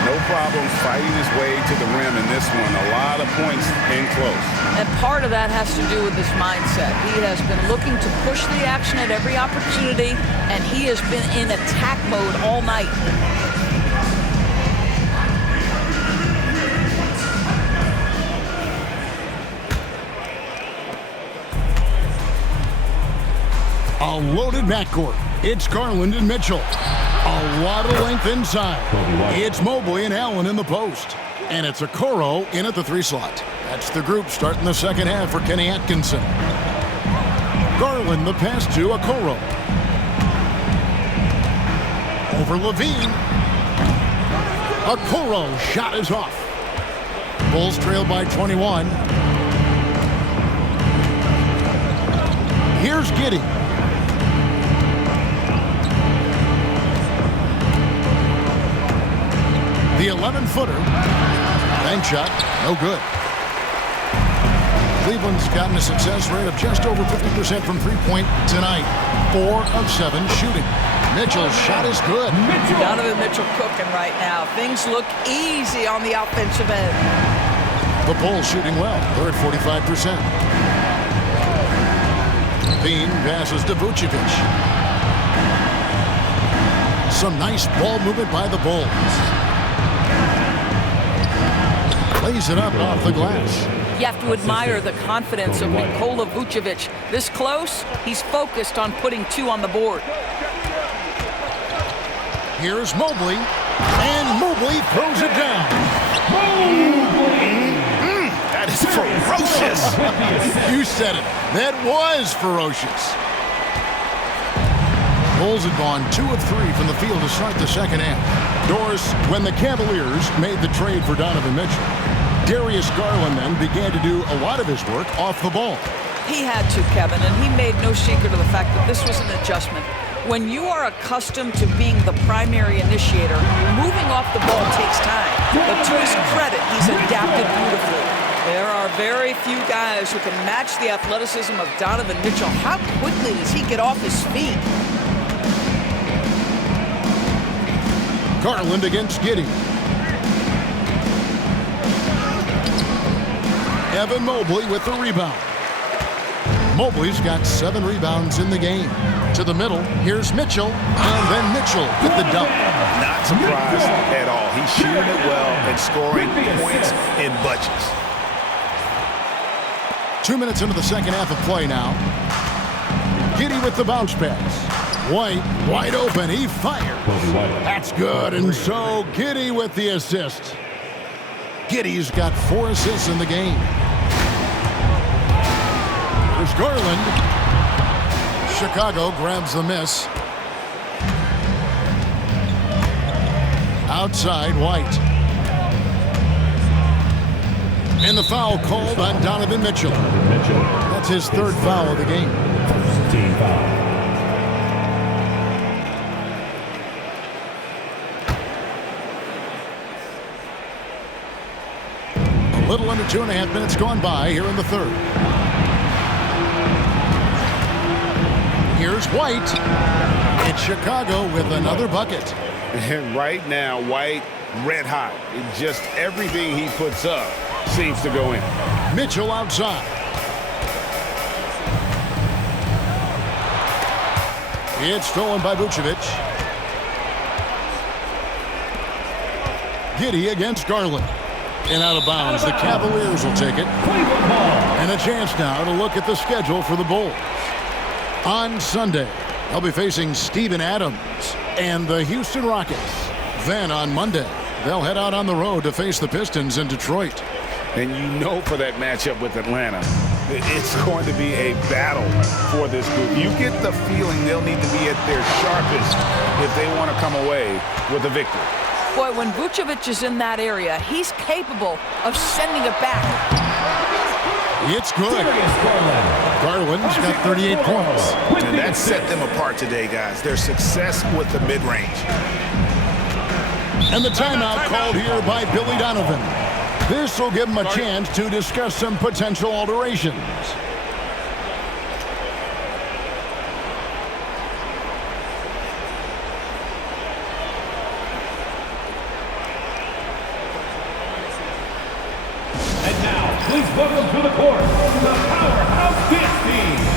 No problem fighting his way to the rim in this one. A lot of points in close. And part of that has to do with his mindset. He has been looking to push the action at every opportunity, and he has been in attack mode all night. A loaded backcourt. It's Garland and Mitchell. A lot of length inside. It's Mobley and Allen in the post. And it's Okoro in at the 3 slot. That's the group starting the second half for Kenny Atkinson. Garland the pass to Okoro. Over Levine. Okoro shot is off. Bulls trail by 21. Here's Giddy. The 11-footer. Bank shot, no good. Cleveland's gotten a success rate of just over 50% from three-point tonight. 4 of 7 shooting. Mitchell's shot is good. Donovan Mitchell cooking right now. Things look easy on the offensive end. The Bulls shooting well. They're at 45%. Bean passes to Vucevic. Some nice ball movement by the Bulls. Lays it up off the glass. You have to admire the confidence of Nikola Vucevic. This close, he's focused on putting 2 on the board. Here's Mobley, and Mobley throws it down. That is Ferocious. You said it. That was ferocious. Bulls had gone 2 of 3 from the field to start the second half. Doris, when the Cavaliers made the trade for Donovan Mitchell, Darius Garland then began to do a lot of his work off the ball. He had to, Kevin, and he made no secret of the fact that this was an adjustment. When you are accustomed to being the primary initiator, moving off the ball takes time. But to his credit, he's adapted beautifully. There are very few guys who can match the athleticism of Donovan Mitchell. How quickly does he get off his feet? Garland against Giddy. Evan Mobley with the rebound. Mobley's got 7 rebounds in the game. To the middle, here's Mitchell, and then Mitchell with the dunk. Not surprised at all. He's shooting it well and scoring points in bunches. 2 minutes into the second half of play now. Giddy with the bounce pass. White, wide open, he fires. That's good, and so Giddy with the assist. Giddy's got 4 assists in the game. There's Garland. Chicago grabs the miss. Outside, White. And the foul called on Donovan Mitchell. That's his 3rd foul of the game. Team foul. A little under 2.5 minutes gone by here in the 3rd. Here's White. It's Chicago with another bucket. And right now, White red hot. Just everything he puts up seems to go in. Mitchell outside. It's stolen by Vucevic. Giddy against Garland. And out of bounds. The Cavaliers will take it. And a chance now to look at the schedule for the Bulls. On Sunday, they'll be facing Steven Adams and the Houston Rockets. Then on Monday, they'll head out on the road to face the Pistons in Detroit. And you know for that matchup with Atlanta, it's going to be a battle for this group. You get the feeling they'll need to be at their sharpest if they want to come away with a victory. Boy, when Vucevic is in that area, he's capable of sending it back. It's good. Garland's got 38 points. And that set them apart today, guys. Their success with the mid-range. And the timeout called here by Billy Donovan. This will give him a chance to discuss some potential alterations. And now, please welcome to the court, the Powerhouse Dance Team.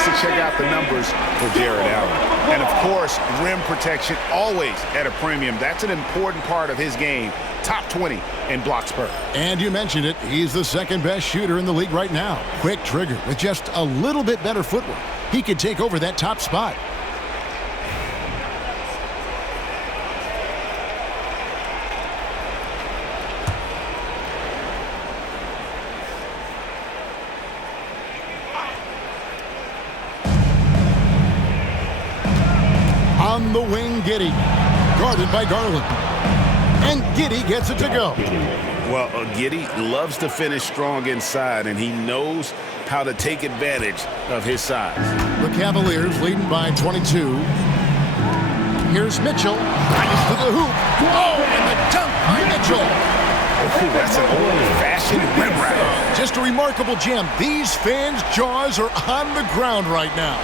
To check out the numbers for Jared Allen. And of course, rim protection always at a premium. That's an important part of his game. Top 20 in blocks per. And you mentioned it, he's the 2nd best shooter in the league right now. Quick trigger with just a little bit better footwork. he could take over that top spot. On the wing, Giddy, guarded by Garland. And Giddy gets it to go. Well, Giddy loves to finish strong inside, and he knows how to take advantage of his size. The Cavaliers leading by 22. Here's Mitchell. Nice to the hoop. Oh, and the dunk by Mitchell. Oh, that's an old-fashioned rim wrap. Just a remarkable gem. These fans' jaws are on the ground right now.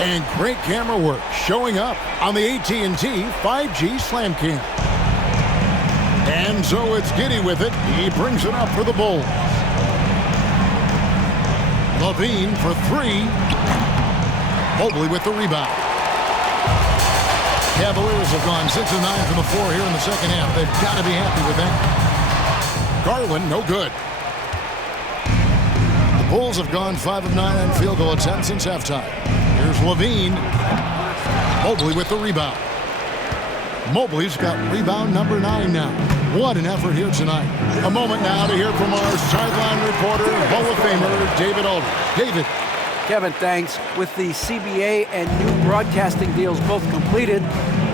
And great camera work showing up on the AT&T 5G Slam Cam. And so it's Giddy with it. He brings it up for the Bulls. Levine for three. Mobley with the rebound. Cavaliers have gone 6 of 9 from the floor here in the second half. They've got to be happy with that. Garland, no good. The Bulls have gone 5 of 9 on field goal attempts since halftime. Here's Levine. Mobley with the rebound. Mobley's got rebound number 9 now. What an effort here tonight. A moment now to hear from our sideline reporter, Hall of Famer, David Aldridge. David. Kevin, thanks. With the CBA and new broadcasting deals both completed,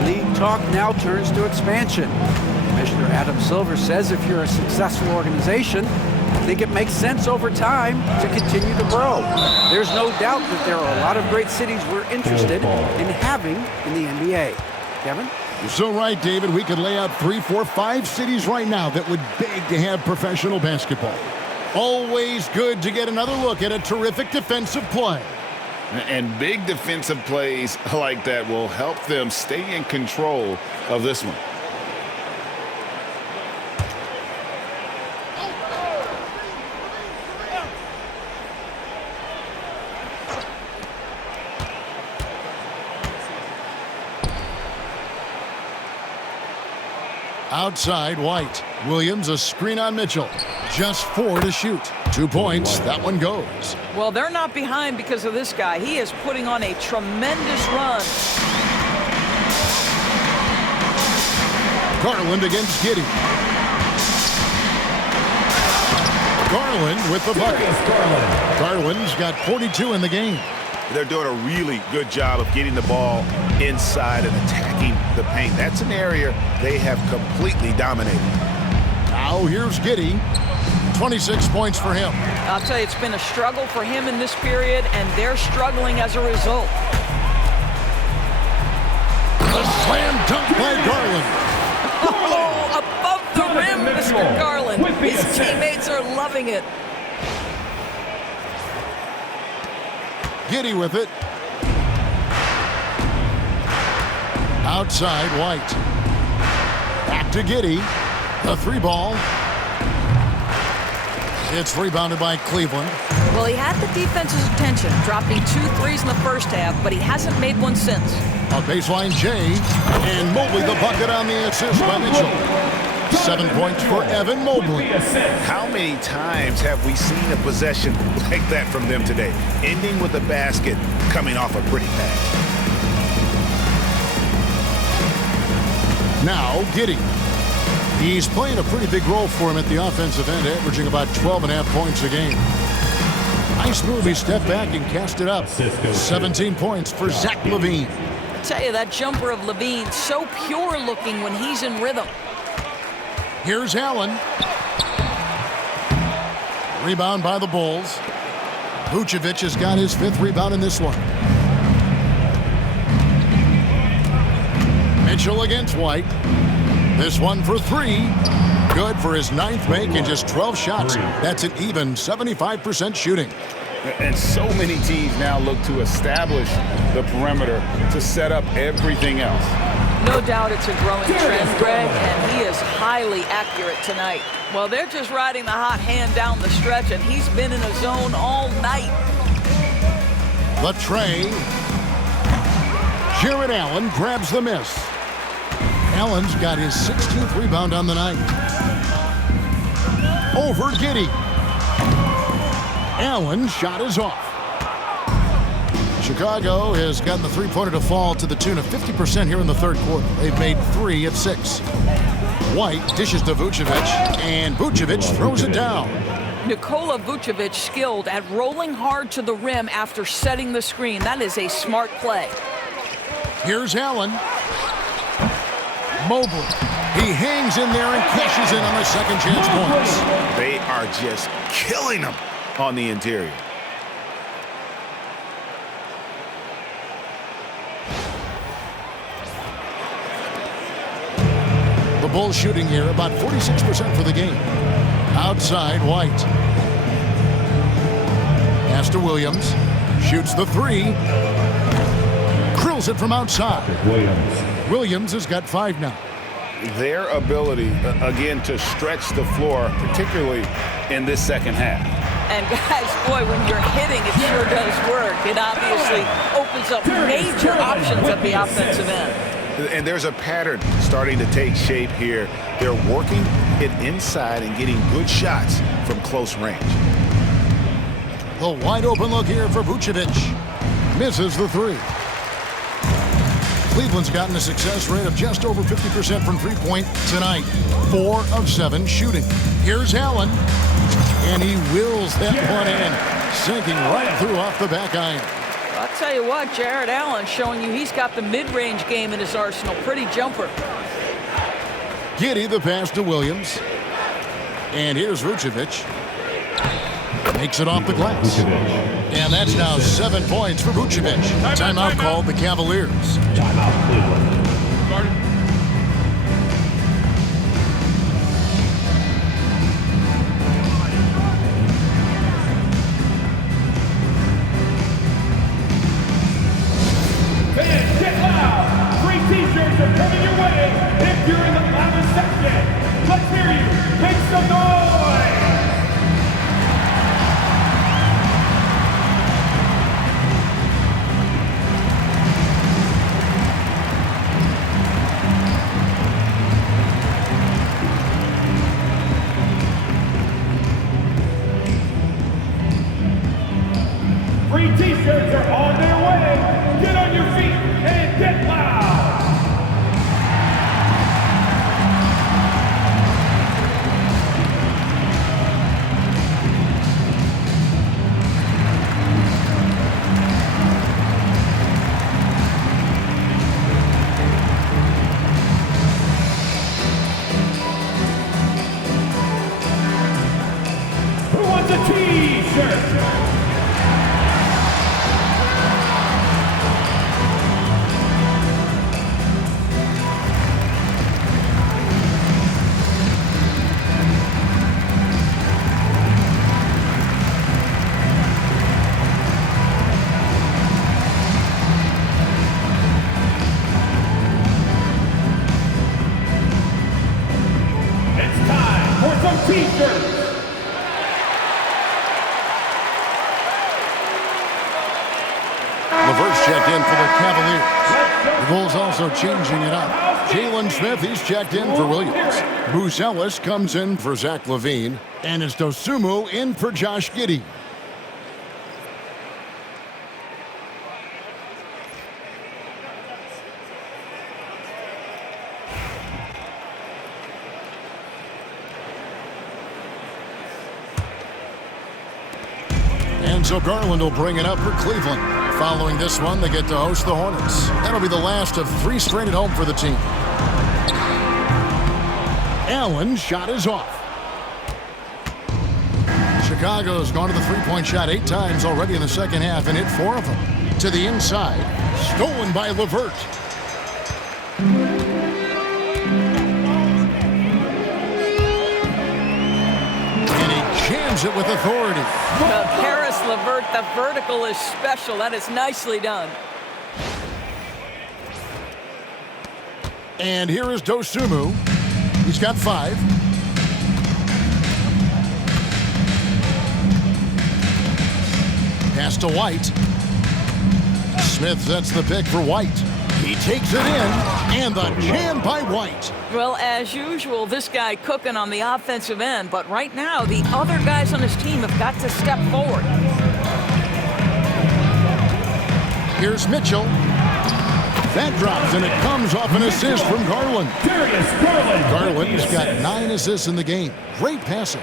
league talk now turns to expansion. Commissioner Adam Silver says if you're a successful organization, I think it makes sense over time to continue to grow. There's no doubt that there are a lot of great cities we're interested in having in the NBA. Kevin? You're so right, David. We could lay out 3, 4, 5 cities right now that would beg to have professional basketball. Always good to get another look at a terrific defensive play. And big defensive plays like that will help them stay in control of this one. Outside, White. Williams, a screen on Mitchell. Just 4 to shoot. 2 points. That one goes. Well, they're not behind because of this guy. He is putting on a tremendous run. Garland against Giddy. Garland with the bucket. Garland's got 42 in the game. They're doing a really good job of getting the ball inside and attacking the paint. That's an area they have completely dominated. Now here's Giddy. 26 points for him. I'll tell you, it's been a struggle for him in this period, and they're struggling as a result. The slam dunk by Garland. Oh, above the rim, Mr. Garland. His teammates are loving it. Giddy with it. Outside, White. Back to Giddy. The 3 ball. It's rebounded by Cleveland. Well, he had the defense's attention, dropping 2 threes in the first half, but he hasn't made one since. A baseline Jay, and Mobley the bucket on the assist by Mitchell. 7 points for Evan Mobley. How many times have we seen a possession like that from them today, ending with a basket coming off a pretty pass? Now Giddy. He's playing a pretty big role for him at the offensive end, averaging about 12.5 points a game. Nice move. He stepped back and cast it up. 17 points for Zach LaVine. I tell you, that jumper of Levine, so pure looking when he's in rhythm. Here's Allen. Rebound by the Bulls. Vucevic has got his 5th rebound in this one. Mitchell against White. This one for 3. Good for his 9th make and just 12 shots. That's an even 75% shooting. And so many teams now look to establish the perimeter to set up everything else. No doubt it's a growing trend, Greg, and he is highly accurate tonight. Well, they're just riding the hot hand down the stretch, and he's been in a zone all night. The tray. Jared Allen grabs the miss. Allen's got his 16th rebound on the night. Over Giddy. Allen's shot is off. Chicago has gotten the three-pointer to fall to the tune of 50% here in the third quarter. They've made 3 of 6. White dishes to Vucevic, and Vucevic throws it down. Nikola Vucevic skilled at rolling hard to the rim after setting the screen. That is a smart play. Here's Allen. Mobley. He hangs in there and cashes in on the second chance points. They are just killing them on the interior. The Bulls shooting here about 46% for the game. Outside, White. Pass to Williams. Shoots the 3. Drills it from outside. Williams has got 5 now. Their ability, again, to stretch the floor, particularly in this second half. And guys, boy, when you're hitting, it sure does work. It obviously opens up major options at the offensive end. And there's a pattern starting to take shape here. They're working it inside and getting good shots from close range. The wide open look here for Vucevic. Misses the 3. Cleveland's gotten a success rate of just over 50% from three-point tonight. 4 of 7 shooting. Here's Allen. And he wills that one in, sinking right through off the back iron. I'll tell you what, Jared Allen showing you he's got the mid-range game in his arsenal. Pretty jumper. Giddy the pass to Williams. And here's Vucevic. Makes it off the glass. And that's now 7 points for Vucevic. Timeout called the Cavaliers. Timeout, Cleveland. Fans, get loud! Free t-shirts are coming your way if you're in the loudest section. Let's hear you. Make some noise! Free t-shirts are on their way. Get on your feet and get loud. Who wants a t-shirt? It's time for some t-shirts. LeVert's checked in for the Cavaliers. The Bulls also changing it up. Jalen Smith, he's checked in for Williams. Bruce Ellis comes in for Zach LaVine. And it's Dosunmu in for Josh Giddy. And so Garland will bring it up for Cleveland. Following this one, they get to host the Hornets. That'll be the last of 3 straight at home for the team. Allen's shot is off. Chicago's gone to the three-point shot 8 times already in the second half and hit 4 of them. To the inside, stolen by LeVert. And he jams it with authority. Well, Karis LeVert, the vertical is special. That is nicely done. And here is Dosunmu. He's got 5. Pass to White. Smith sets the pick for White. He takes it in, and the jam by White. Well, as usual, this guy cooking on the offensive end, but right now, the other guys on his team have got to step forward. Here's Mitchell. That drops, and it comes off an assist from Garland. Darius, Garland. Garland's got 9 assists in the game. Great passing.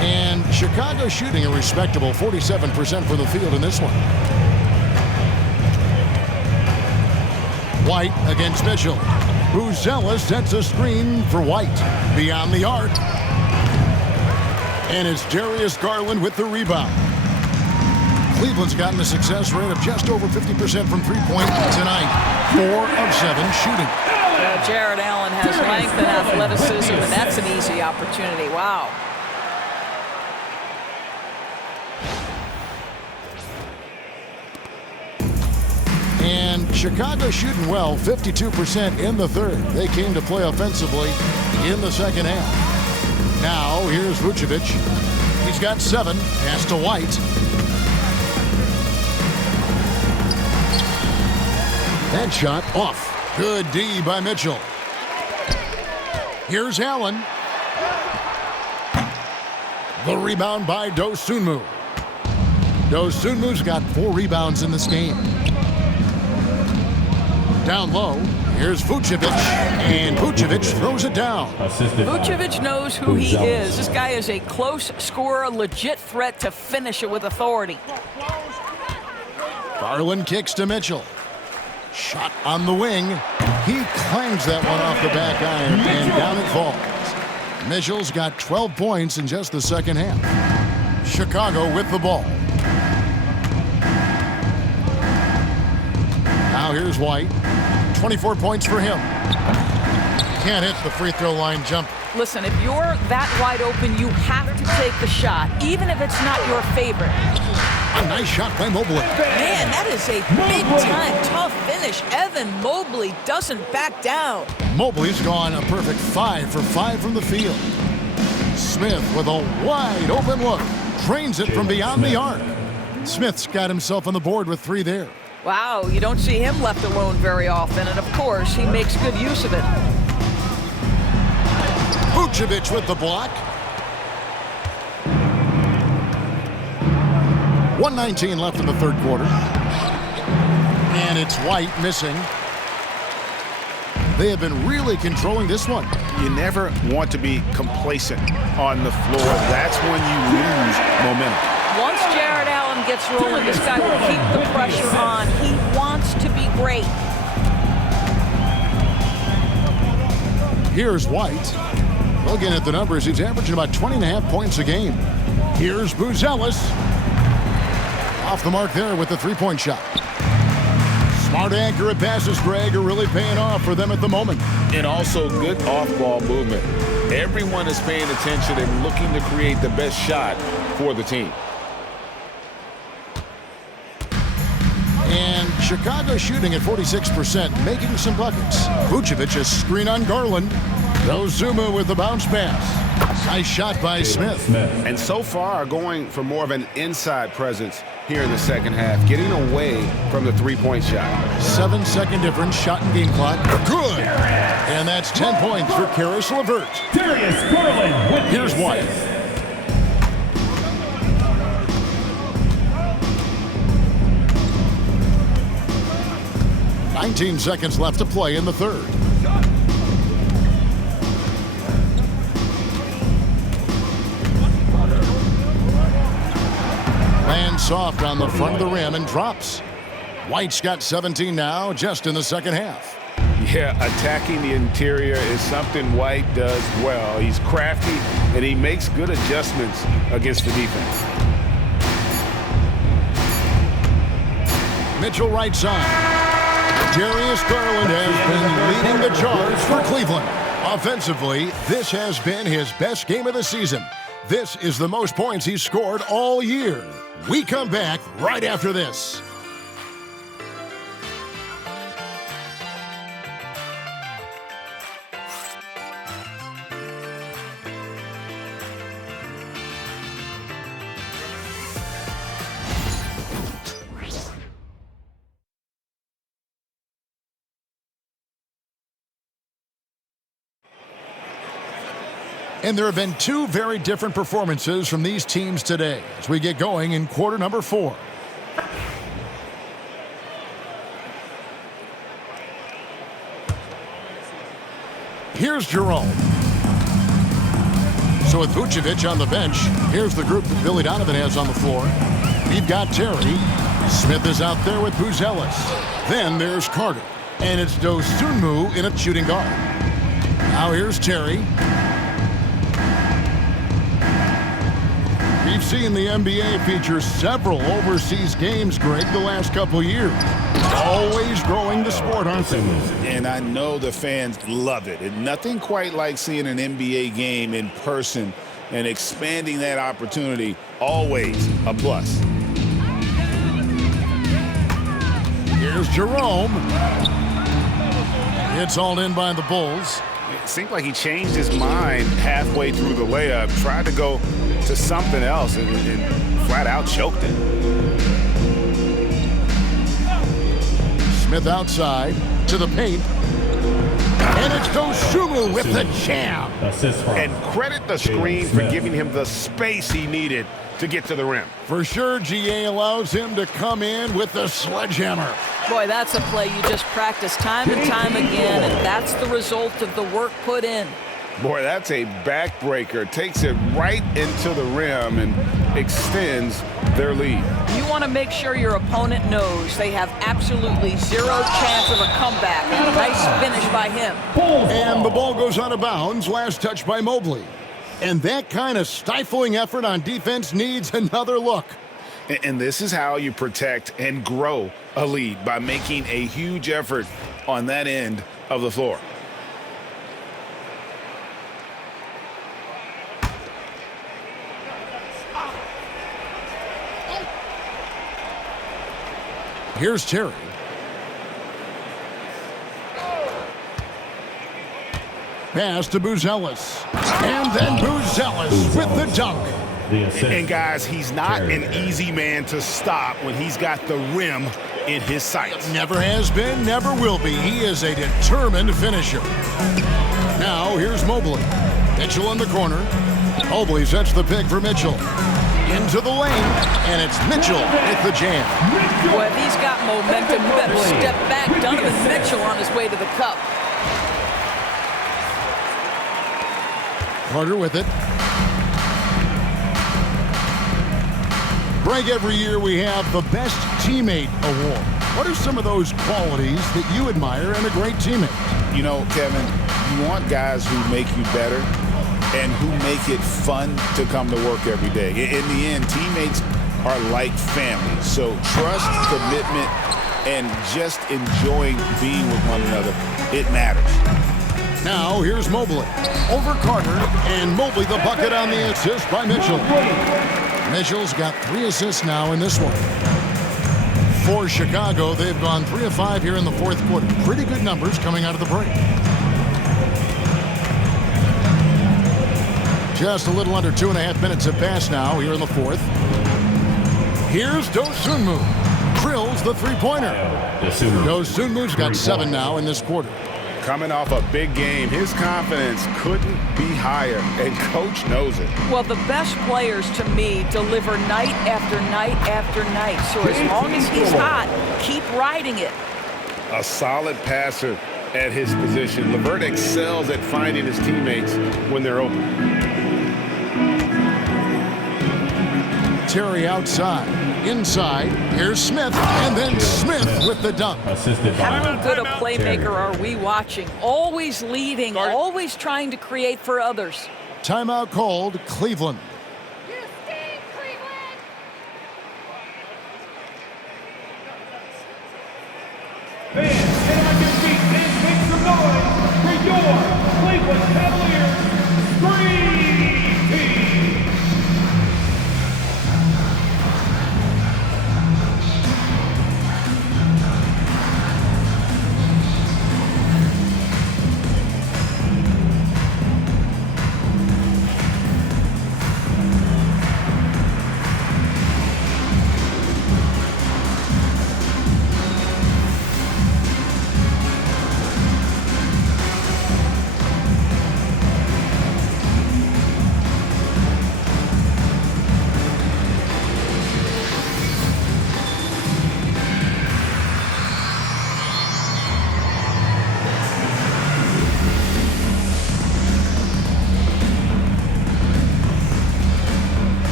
And Chicago shooting a respectable 47% from the field in this one. White against Mitchell. Buzella sets a screen for White. Beyond the arc. And it's Darius Garland with the rebound. Cleveland's gotten a success rate of just over 50% from three-point tonight. 4 of 7 shooting. Jared Allen has length and athleticism, and that's an easy opportunity. Wow. And Chicago shooting well, 52% in the third. They came to play offensively in the second half. Now, here's Vucevic. He's got 7. Pass to White. That shot off. Good D by Mitchell. Here's Allen. The rebound by Dosunmu. Dosunmu's got 4 rebounds in this game. Down low, here's Vucevic, and Vucevic throws it down. Vucevic knows who he is. This guy is a close scorer, a legit threat to finish it with authority. Garland kicks to Mitchell. Shot on the wing. He clangs that one off the back iron, and down it falls. Mitchell's got 12 points in just the second half. Chicago with the ball. Now here's White. 24 points for him. Can't hit the free throw line jump. Listen, if you're that wide open, you have to take the shot, even if it's not your favorite. A nice shot by Mobley. Man, that is a big-time, tough finish. Evan Mobley doesn't back down. Mobley's gone a perfect 5 for 5 from the field. Smith with a wide open look. Drains it from beyond the arc. Smith's got himself on the board with 3 there. Wow, you don't see him left alone very often, and of course, he makes good use of it. Vucevic with the block. 1:19 left in the third quarter. And it's White missing. They have been really controlling this one. You never want to be complacent on the floor. That's when you lose momentum. Once Jared Allen gets rolling, this guy will keep the pressure on. He wants to be great. Here's White. Looking at the numbers, he's averaging about 20.5 points a game. Here's Buzella. Off the mark there with the three-point shot. Smart, accurate passes, Greg, are really paying off for them at the moment. And also good off-ball movement. Everyone is paying attention and looking to create the best shot for the team. And Chicago shooting at 46%, making some buckets. Vucevic a screen on Garland. Dosunmu with the bounce pass. Nice shot by Smith. And so far going for more of an inside presence here in the second half, getting away from the three-point shot. 7-second difference, shot and game clock. Good. And that's 10 points for Caris LeVert. Darius Garland with Here's White. "19 seconds left to play in the third. Lands soft on the front of the rim and drops. White's got 17 now, just in the second half. Yeah, attacking the interior is something White does well. He's crafty, and he makes good adjustments against the defense. Mitchell right side. Darius Garland has been leading the charge for Cleveland. Offensively, this has been his best game of the season. This is the most points he's scored all year. We come back right after this. And there have been 2 very different performances from these teams today as we get going in quarter number 4. Here's Jerome. So with Vucevic on the bench, here's the group that Billy Donovan has on the floor. We've got Terry. Smith is out there with Buzelis. Then there's Carter. And it's Dosunmu in a shooting guard. Now here's Terry. We've seen the NBA feature several overseas games, Greg, the last couple years. Always growing the sport, aren't they? And I know the fans love it. And nothing quite like seeing an NBA game in person and expanding that opportunity. Always a plus. Here's Jerome. It's all in by the Bulls. It seemed like he changed his mind halfway through the layup, tried to go to something else, and flat out choked it. Smith outside to the paint. And it's Dosunmu with the jam. And credit the screen for giving him the space he needed to get to the rim. For sure, GA allows him to come in with the sledgehammer. Boy, that's a play you just practice time and time again, and that's the result of the work put in. Boy, that's a backbreaker. Takes it right into the rim and extends their lead. You want to make sure your opponent knows they have absolutely zero chance of a comeback. Nice finish by him. And the ball goes out of bounds. Last touch by Mobley. And that kind of stifling effort on defense needs another look. And this is how you protect and grow a lead, by making a huge effort on that end of the floor. Here's Terry. Pass to Buzelis. And then Buzelis with the dunk. And guys, he's not an easy man to stop when he's got the rim in his sights. Never has been, never will be. He is a determined finisher. Now here's Mobley. Mitchell in the corner. Mobley sets the pick for Mitchell. Into the lane, and it's Mitchell with the jam. Boy, if he's got momentum, you better step back. Donovan Mitchell on his way to the cup. Carter with it. Greg, every year we have the Best Teammate Award. What are some of those qualities that you admire in a great teammate? You know, Kevin, you want guys who make you better and who make it fun to come to work every day. In the end, teammates are like family. So trust, commitment, and just enjoying being with one another, it matters. Now here's Mobley. Over Carter, and Mobley the bucket on the assist by Mitchell. Mitchell's got 3 assists now in this one. For Chicago, they've gone 3 of 5 here in the fourth quarter. Pretty good numbers coming out of the break. Just a little under 2.5 minutes have passed now here in the fourth. Here's Dosunmu. Drills the three-pointer. Dosunmu's got 7 now in this quarter. Coming off a big game, his confidence couldn't be higher, and Coach knows it. Well, the best players, to me, deliver night after night after night. So as long as he's hot, keep riding it. A solid passer at his position. LeVert excels at finding his teammates when they're open. Terry outside. Inside, here's Smith, and then Smith with the dunk. How good a playmaker are we watching? Always leading, always trying to create for others. Timeout called, Cleveland. Fans, get on your feet and make some noise for your Cleveland Cavaliers Dream Team.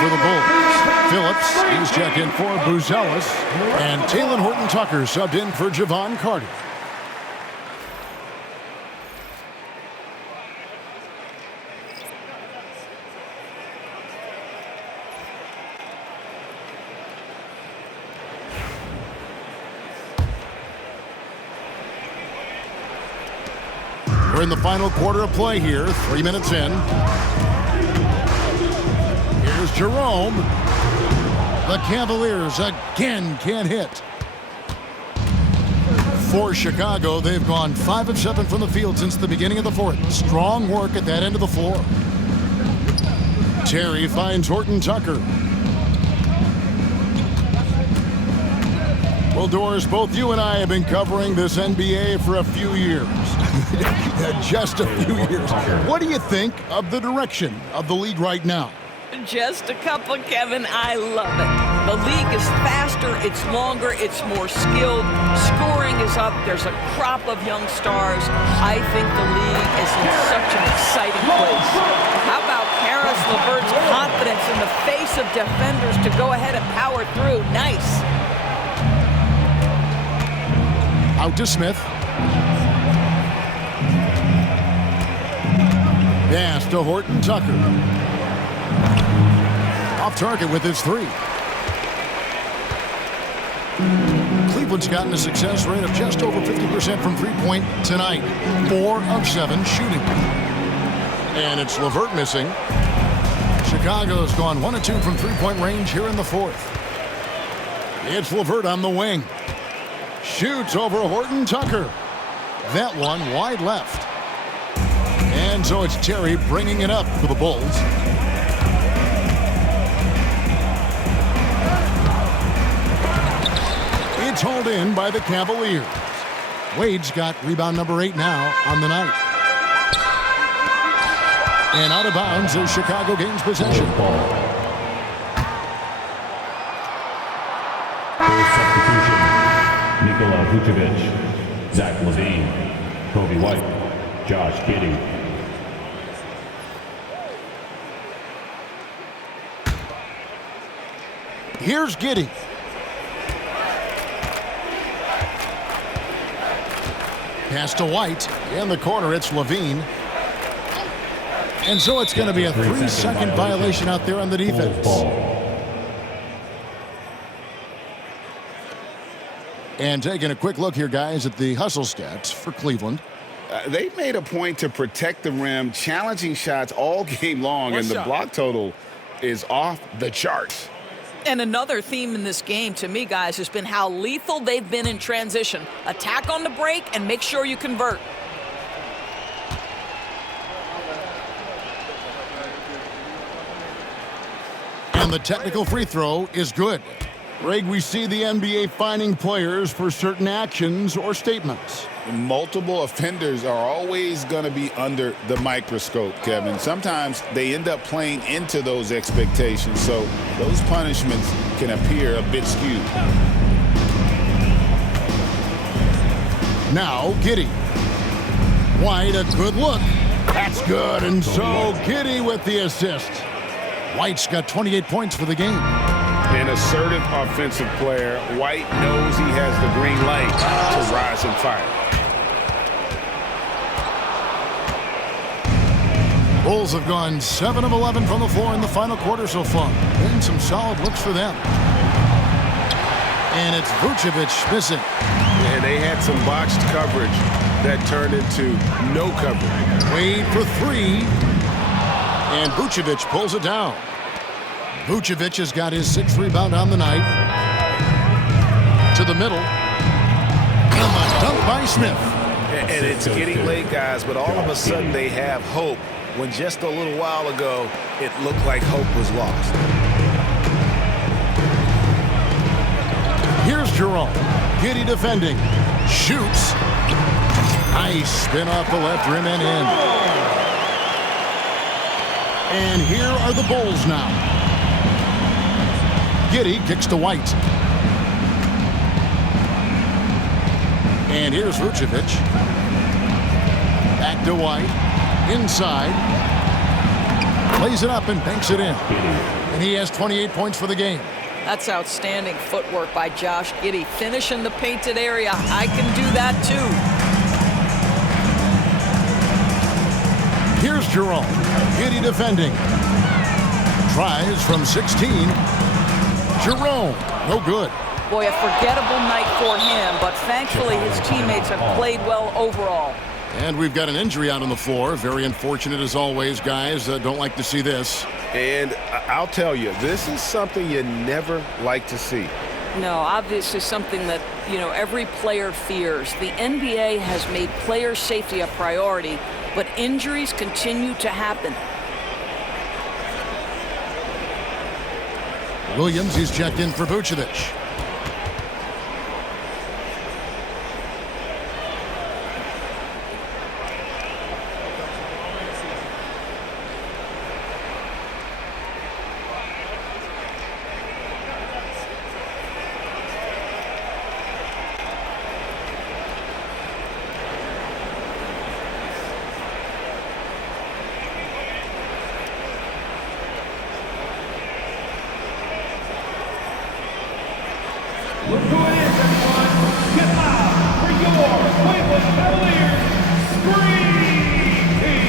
for the Bulls. Phillips, he's checked in for Buzelis. And Taylor Horton-Tucker subbed in for Javon Carter. We're in the final quarter of play here, 3 minutes in. Here's Jerome. The Cavaliers again can't hit. For Chicago, they've gone 5 of 7 from the field since the beginning of the fourth. Strong work at that end of the floor. Terry finds Horton-Tucker. Well, Doris, both you and I have been covering this NBA for a few years. Just a few years. What do you think of the direction of the league right now? Just a couple, Kevin. I love it. The league is faster, it's longer, it's more skilled. Scoring is up. There's a crop of young stars. I think the league is in such an exciting place. How about Karis LeVert's confidence in the face of defenders to go ahead and power through? Nice. Out to Smith. Pass to Horton-Tucker. Off target with his 3. Cleveland's gotten a success rate of just over 50% from three-point tonight. 4 of 7 shooting. And it's LeVert missing. Chicago's gone 1 of 2 from three-point range here in the fourth. It's LeVert on the wing. Shoots over Horton-Tucker. That one wide left. And so it's Terry bringing it up for the Bulls. It's hauled in by the Cavaliers. Wade's got rebound number 8 now on the night. And out of bounds as Chicago gains possession. Nikola Vucevic, Zach Levine, Kobe White, Josh Giddy. Here's Giddy. Pass to White. In the corner, it's Levine. And so it's going to be a 3-second violation out there on the defense. And taking a quick look here, guys, at the hustle stats for Cleveland. They made a point to protect the rim, challenging shots all game long, and the block total is off the charts. And another theme in this game, to me, guys, has been how lethal they've been in transition. Attack on the break and make sure you convert. And the technical free throw is good. Greg, we see the NBA fining players for certain actions or statements. Multiple offenders are always going to be under the microscope, Kevin. Sometimes they end up playing into those expectations, so those punishments can appear a bit skewed. Now, Giddy. White, a good look. That's good, and so Giddy with the assist. White's got 28 points for the game. An assertive offensive player. White knows he has the green light to rise and fire. Bulls have gone 7 of 11 from the floor in the final quarter so far. And some solid looks for them. And it's Vucevic missing. And they had some botched coverage that turned into no coverage. Wade for 3. And Vucevic pulls it down. Vucevic has got his 6th rebound on the night. To the middle. And the dunk by Smith. And it's getting late, guys, but all of a sudden they have hope when just a little while ago it looked like hope was lost. Here's Jerome. Giddy defending. Shoots. Nice spin off the left rim and in. And here are the Bulls now. Giddy kicks to White. And here's Vucevic. Back to White. Inside. Plays it up and banks it in. And he has 28 points for the game. That's outstanding footwork by Josh Giddy. Finish in the painted area. I can do that too. Here's Jerome. Giddy defending. Tries from 16. Jerome, no good. Boy, a forgettable night for him, but thankfully his teammates have played well overall. And we've got an injury out on the floor. Very unfortunate as always, guys. Don't like to see this. And I'll tell you, this is something you never like to see. No, obviously something that, every player fears. The NBA has made player safety a priority, but injuries continue to happen. Williams, he's checked in for Vucevic. Look who it is, everyone. Get loud for your Cleveland Cavaliers Scream Team.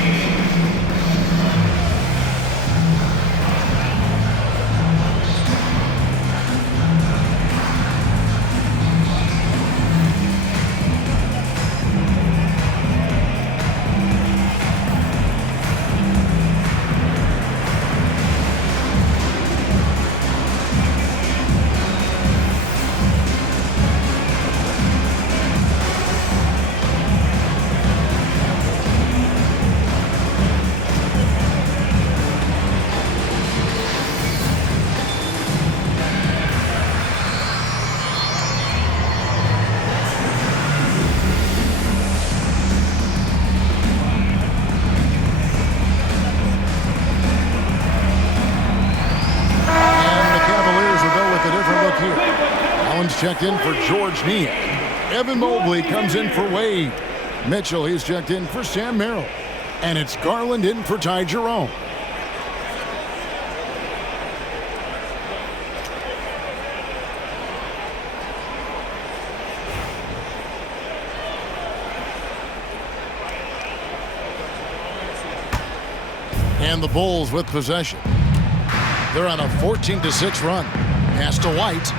Checked in for George Niang. Evan Mobley comes in for Wade. Mitchell, he's checked in for Sam Merrill. And it's Garland in for Ty Jerome. And the Bulls with possession. They're on a 14-6 run. Pass to White.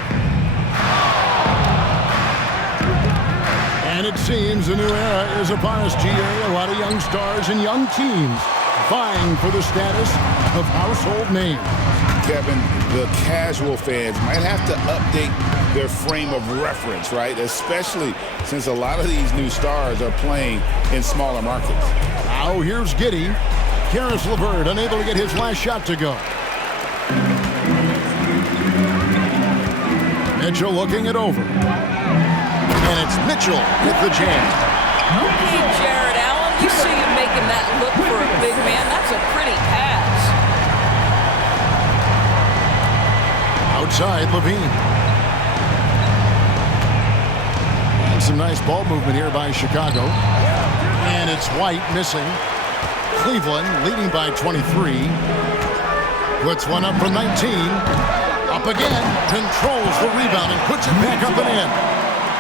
And it seems a new era is upon us, GA. A lot of young stars and young teams vying for the status of household names. Kevin, the casual fans might have to update their frame of reference, right? Especially since a lot of these new stars are playing in smaller markets. Now here's Giddy. Karis LeVert unable to get his last shot to go. Mitchell looking it over. And it's Mitchell with the jam. Okay, Jared Allen, you see him making that look for a big man. That's a pretty pass. Outside, Levine. And some nice ball movement here by Chicago. And it's White missing. Cleveland leading by 23. Puts one up from 19. Up again. Controls the rebound and puts it back up and in.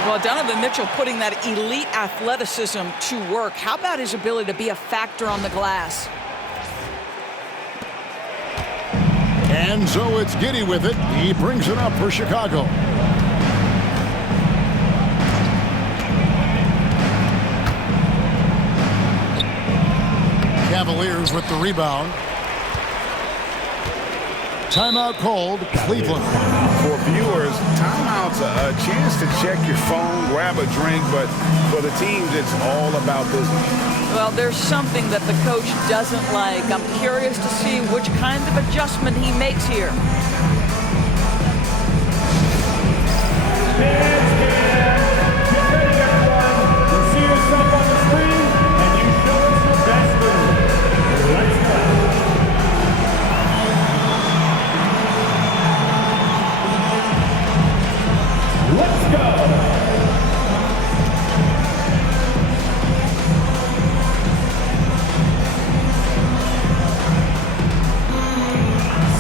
Well, Donovan Mitchell putting that elite athleticism to work. How about his ability to be a factor on the glass? And so it's Giddy with it. He brings it up for Chicago. Cavaliers with the rebound. Timeout called, Cleveland. For viewers, timeout's a chance to check your phone, grab a drink, but for the teams, it's all about business. Well, there's something that the coach doesn't like. I'm curious to see which kind of adjustment he makes here. Get ready, everyone. You see yourself on the screen, and you show us your best move. Let's go. Let's go!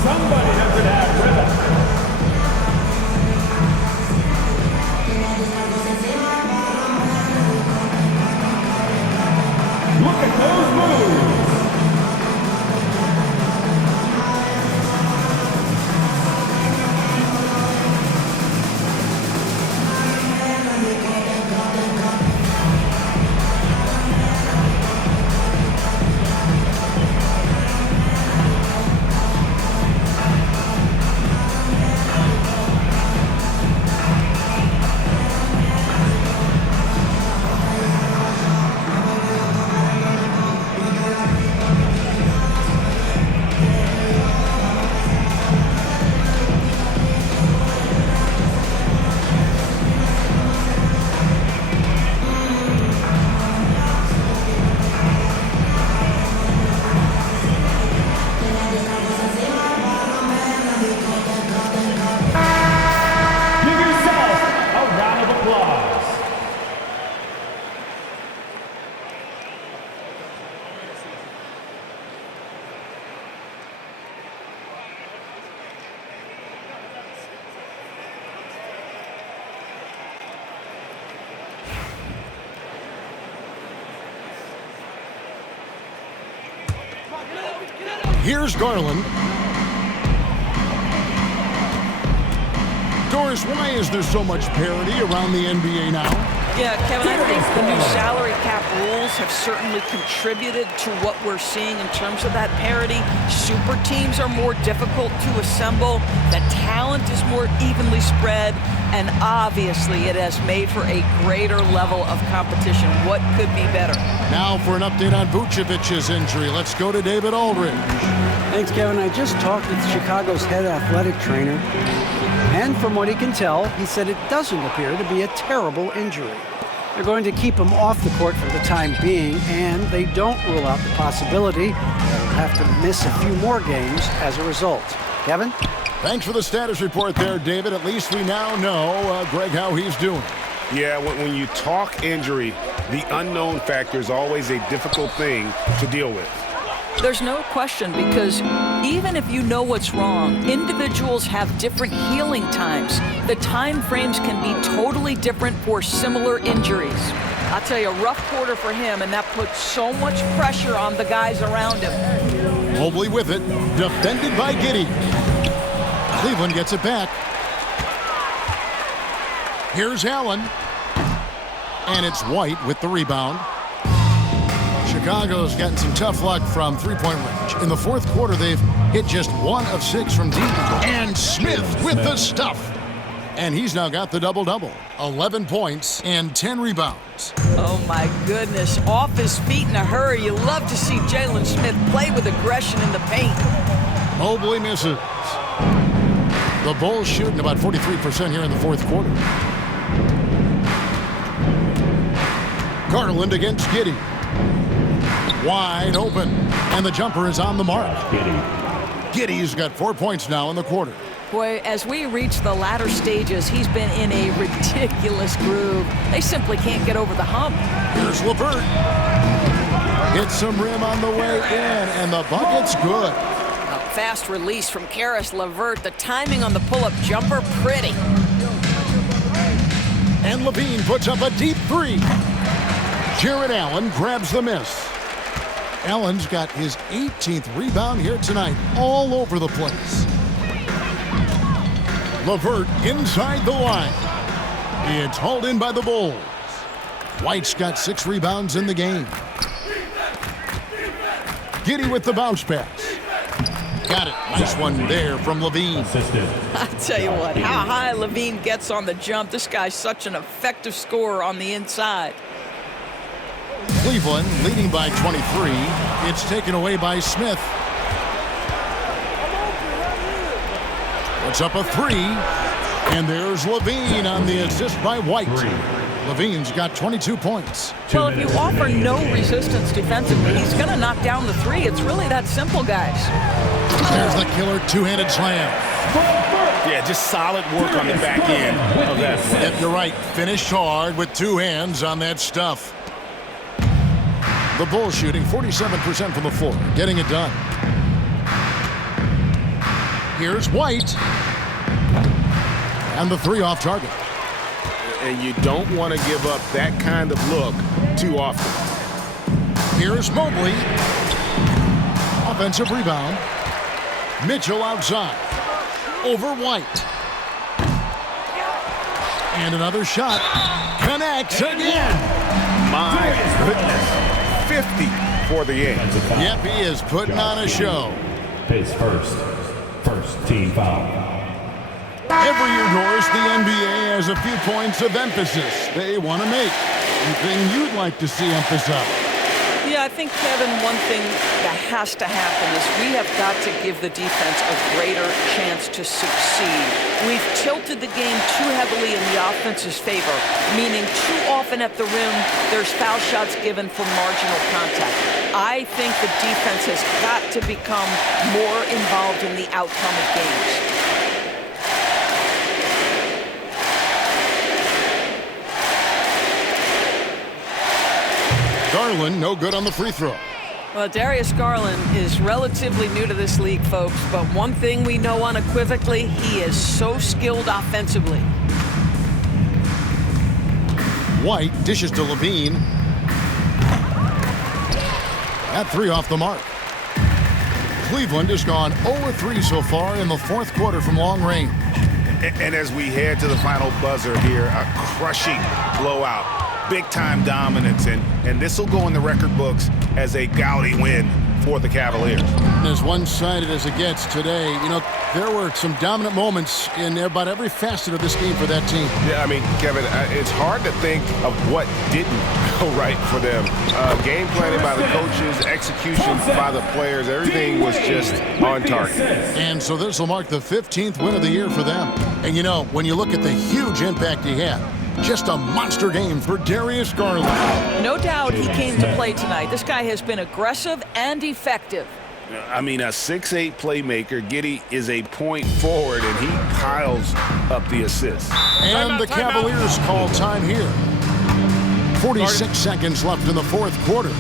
Somebody doesn't Here's Garland. Doris, why is there so much parity around the NBA now? Yeah, Kevin, I think the new salary cap rules have certainly contributed to what we're seeing in terms of that parity. Super teams are more difficult to assemble. The talent is more evenly spread. And obviously, it has made for a greater level of competition. What could be better? Now for an update on Vucevic's injury. Let's go to David Aldridge. Thanks, Kevin. I just talked with Chicago's head athletic trainer. And from what he can tell, he said it doesn't appear to be a terrible injury. They're going to keep him off the court for the time being, and they don't rule out the possibility that he'll have to miss a few more games as a result. Kevin? Thanks for the status report there, David. At least we now know, Greg, how he's doing. Yeah, when you talk injury, the unknown factor is always a difficult thing to deal with. There's no question, because even if you know what's wrong, individuals have different healing times. The time frames can be totally different for similar injuries. I'll tell you, a rough quarter for him, and that puts so much pressure on the guys around him. Mobley with it, defended by Giddy. Cleveland gets it back. Here's Allen. And it's White with the rebound. Chicago's gotten some tough luck from three-point range. In the fourth quarter, they've hit just 1 of 6 from deep. And Smith with the stuff. And he's now got the double-double. 11 points and 10 rebounds. Oh, my goodness. Off his feet in a hurry. You love to see Jalen Smith play with aggression in the paint. Mobley misses. The Bulls shooting about 43% here in the fourth quarter. Garland against Giddy. Wide open, and the jumper is on the mark. Giddy's got 4 points now in the quarter. Boy, as we reach the latter stages, he's been in a ridiculous groove. They simply can't get over the hump. Here's LeVert. Hits some rim on the way in, and the bucket's good. A fast release from Karis LeVert. The timing on the pull-up jumper, pretty. And Levine puts up a deep three. Jared Allen grabs the miss. Allen's got his 18th rebound here tonight, all over the place. LeVert inside the line. It's hauled in by the Bulls. White's got 6 rebounds in the game. Giddy with the bounce pass. Got it. Nice one there from Levine. I tell you what, how high Levine gets on the jump. This guy's such an effective scorer on the inside. Cleveland leading by 23. It's taken away by Smith. Puts up a 3. And there's Levine on the assist by White. Levine's got 22 points. Well, if you offer no resistance defensively, he's going to knock down the 3. It's really that simple, guys. There's the killer two-handed slam. Yeah, just solid work on the back end of that play. Yep, you're right. Finished hard with 2 hands on that stuff. The Bulls shooting 47% from the floor, getting it done. Here's White. And the 3 off target. And you don't want to give up that kind of look too often. Here's Mobley. Offensive rebound. Mitchell outside. Over White. And another shot. Connects again. My goodness. 50 for the game. Yep, he is putting on a show. His first team foul. Every year, Doris, the NBA has a few points of emphasis they want to make. Anything you'd like to see emphasized? Yeah, I think, Kevin, one thing that has to happen is we have got to give the defense a greater chance to succeed. We've tilted the game too heavily in the offense's favor, meaning too often at the rim, there's foul shots given for marginal contact. I think the defense has got to become more involved in the outcome of games. Garland, no good on the free throw. Well, Darius Garland is relatively new to this league, folks, but one thing we know unequivocally, he is so skilled offensively. White dishes to Levine. That 3 off the mark. Cleveland has gone 0-3 so far in the fourth quarter from long range. And as we head to the final buzzer here, a crushing blowout, big-time dominance, and this will go in the record books as a gaudy win for the Cavaliers. As one-sided as it gets today, you know, there were some dominant moments in about every facet of this game for that team. Yeah, I mean, Kevin, it's hard to think of what didn't go right for them. Game planning by the coaches, execution by the players, everything was just on target. And so this will mark the 15th win of the year for them. And, you know, when you look at the huge impact he had, just a monster game for Darius Garland. No doubt he came to play tonight. This guy has been aggressive and effective. I mean, a 6'8" playmaker. Giddy is a point forward, and he piles up the assists. And the Cavaliers call time here. 46 seconds left in the fourth quarter.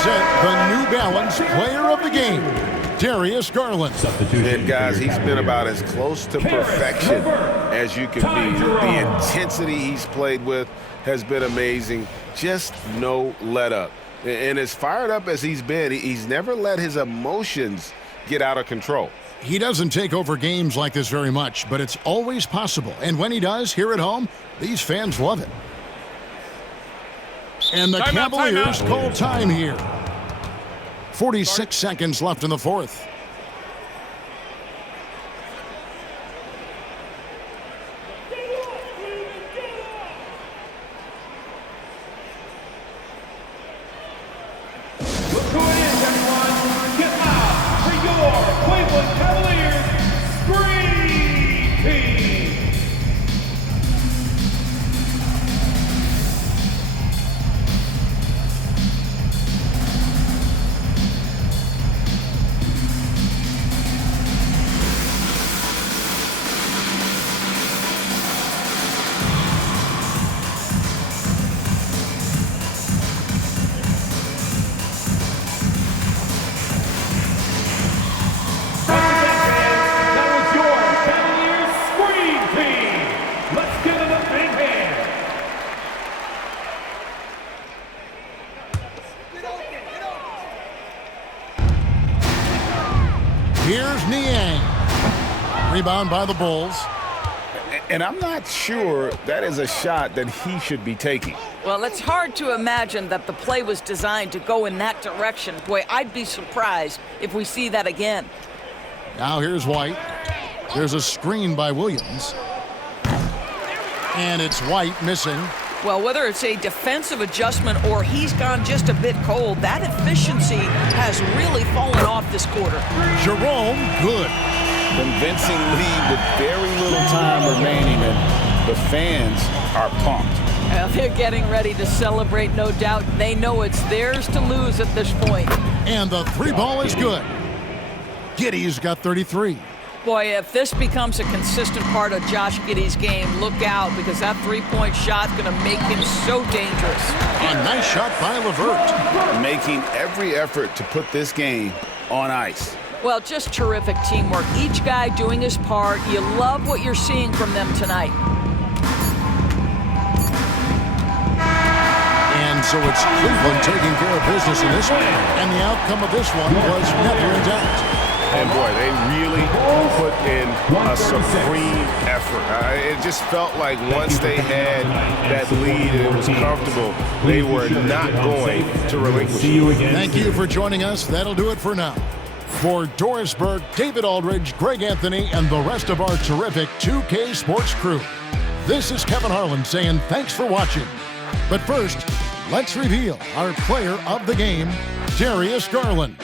The New Balance player of the game, Darius Garland. And guys, he's been about as close to perfection as you can be. The intensity he's played with has been amazing. Just no let up. And as fired up as he's been, he's never let his emotions get out of control. He doesn't take over games like this very much, but it's always possible. And when he does, here at home, these fans love it. And the Cavaliers call time here. 46 seconds left in the fourth. Look who it is, everyone. Get out for your Cleveland Cavaliers Screen Team. Here's Niang. Rebound by the Bulls. And I'm not sure that is a shot that he should be taking. Well, it's hard to imagine that the play was designed to go in that direction. Boy, I'd be surprised if we see that again. Now here's White. There's a screen by Williams. And it's White missing. Well, whether it's a defensive adjustment or he's gone just a bit cold, that efficiency has really fallen off this quarter. Jerome, good. Convincing lead with very little time remaining, and the fans are pumped. Well, they're getting ready to celebrate, no doubt. They know it's theirs to lose at this point. And the three ball is good. Giddy's got 33. Boy, if this becomes a consistent part of Josh Giddy's game, look out, because that three-point shot's going to make him so dangerous. A nice shot by LeVert. Making every effort to put this game on ice. Well, just terrific teamwork. Each guy doing his part. You love what you're seeing from them tonight. And so it's Cleveland taking care of business in this one. And the outcome of this one was never in doubt. And boy, they really put in a supreme effort. It just felt like once they had that lead and it was comfortable, they were not going to relinquish it. Thank you for joining us. That'll do it for now. For Doris Burke, David Aldridge, Greg Anthony, and the rest of our terrific 2K Sports crew, this is Kevin Harlan saying thanks for watching. But first, let's reveal our player of the game, Darius Garland.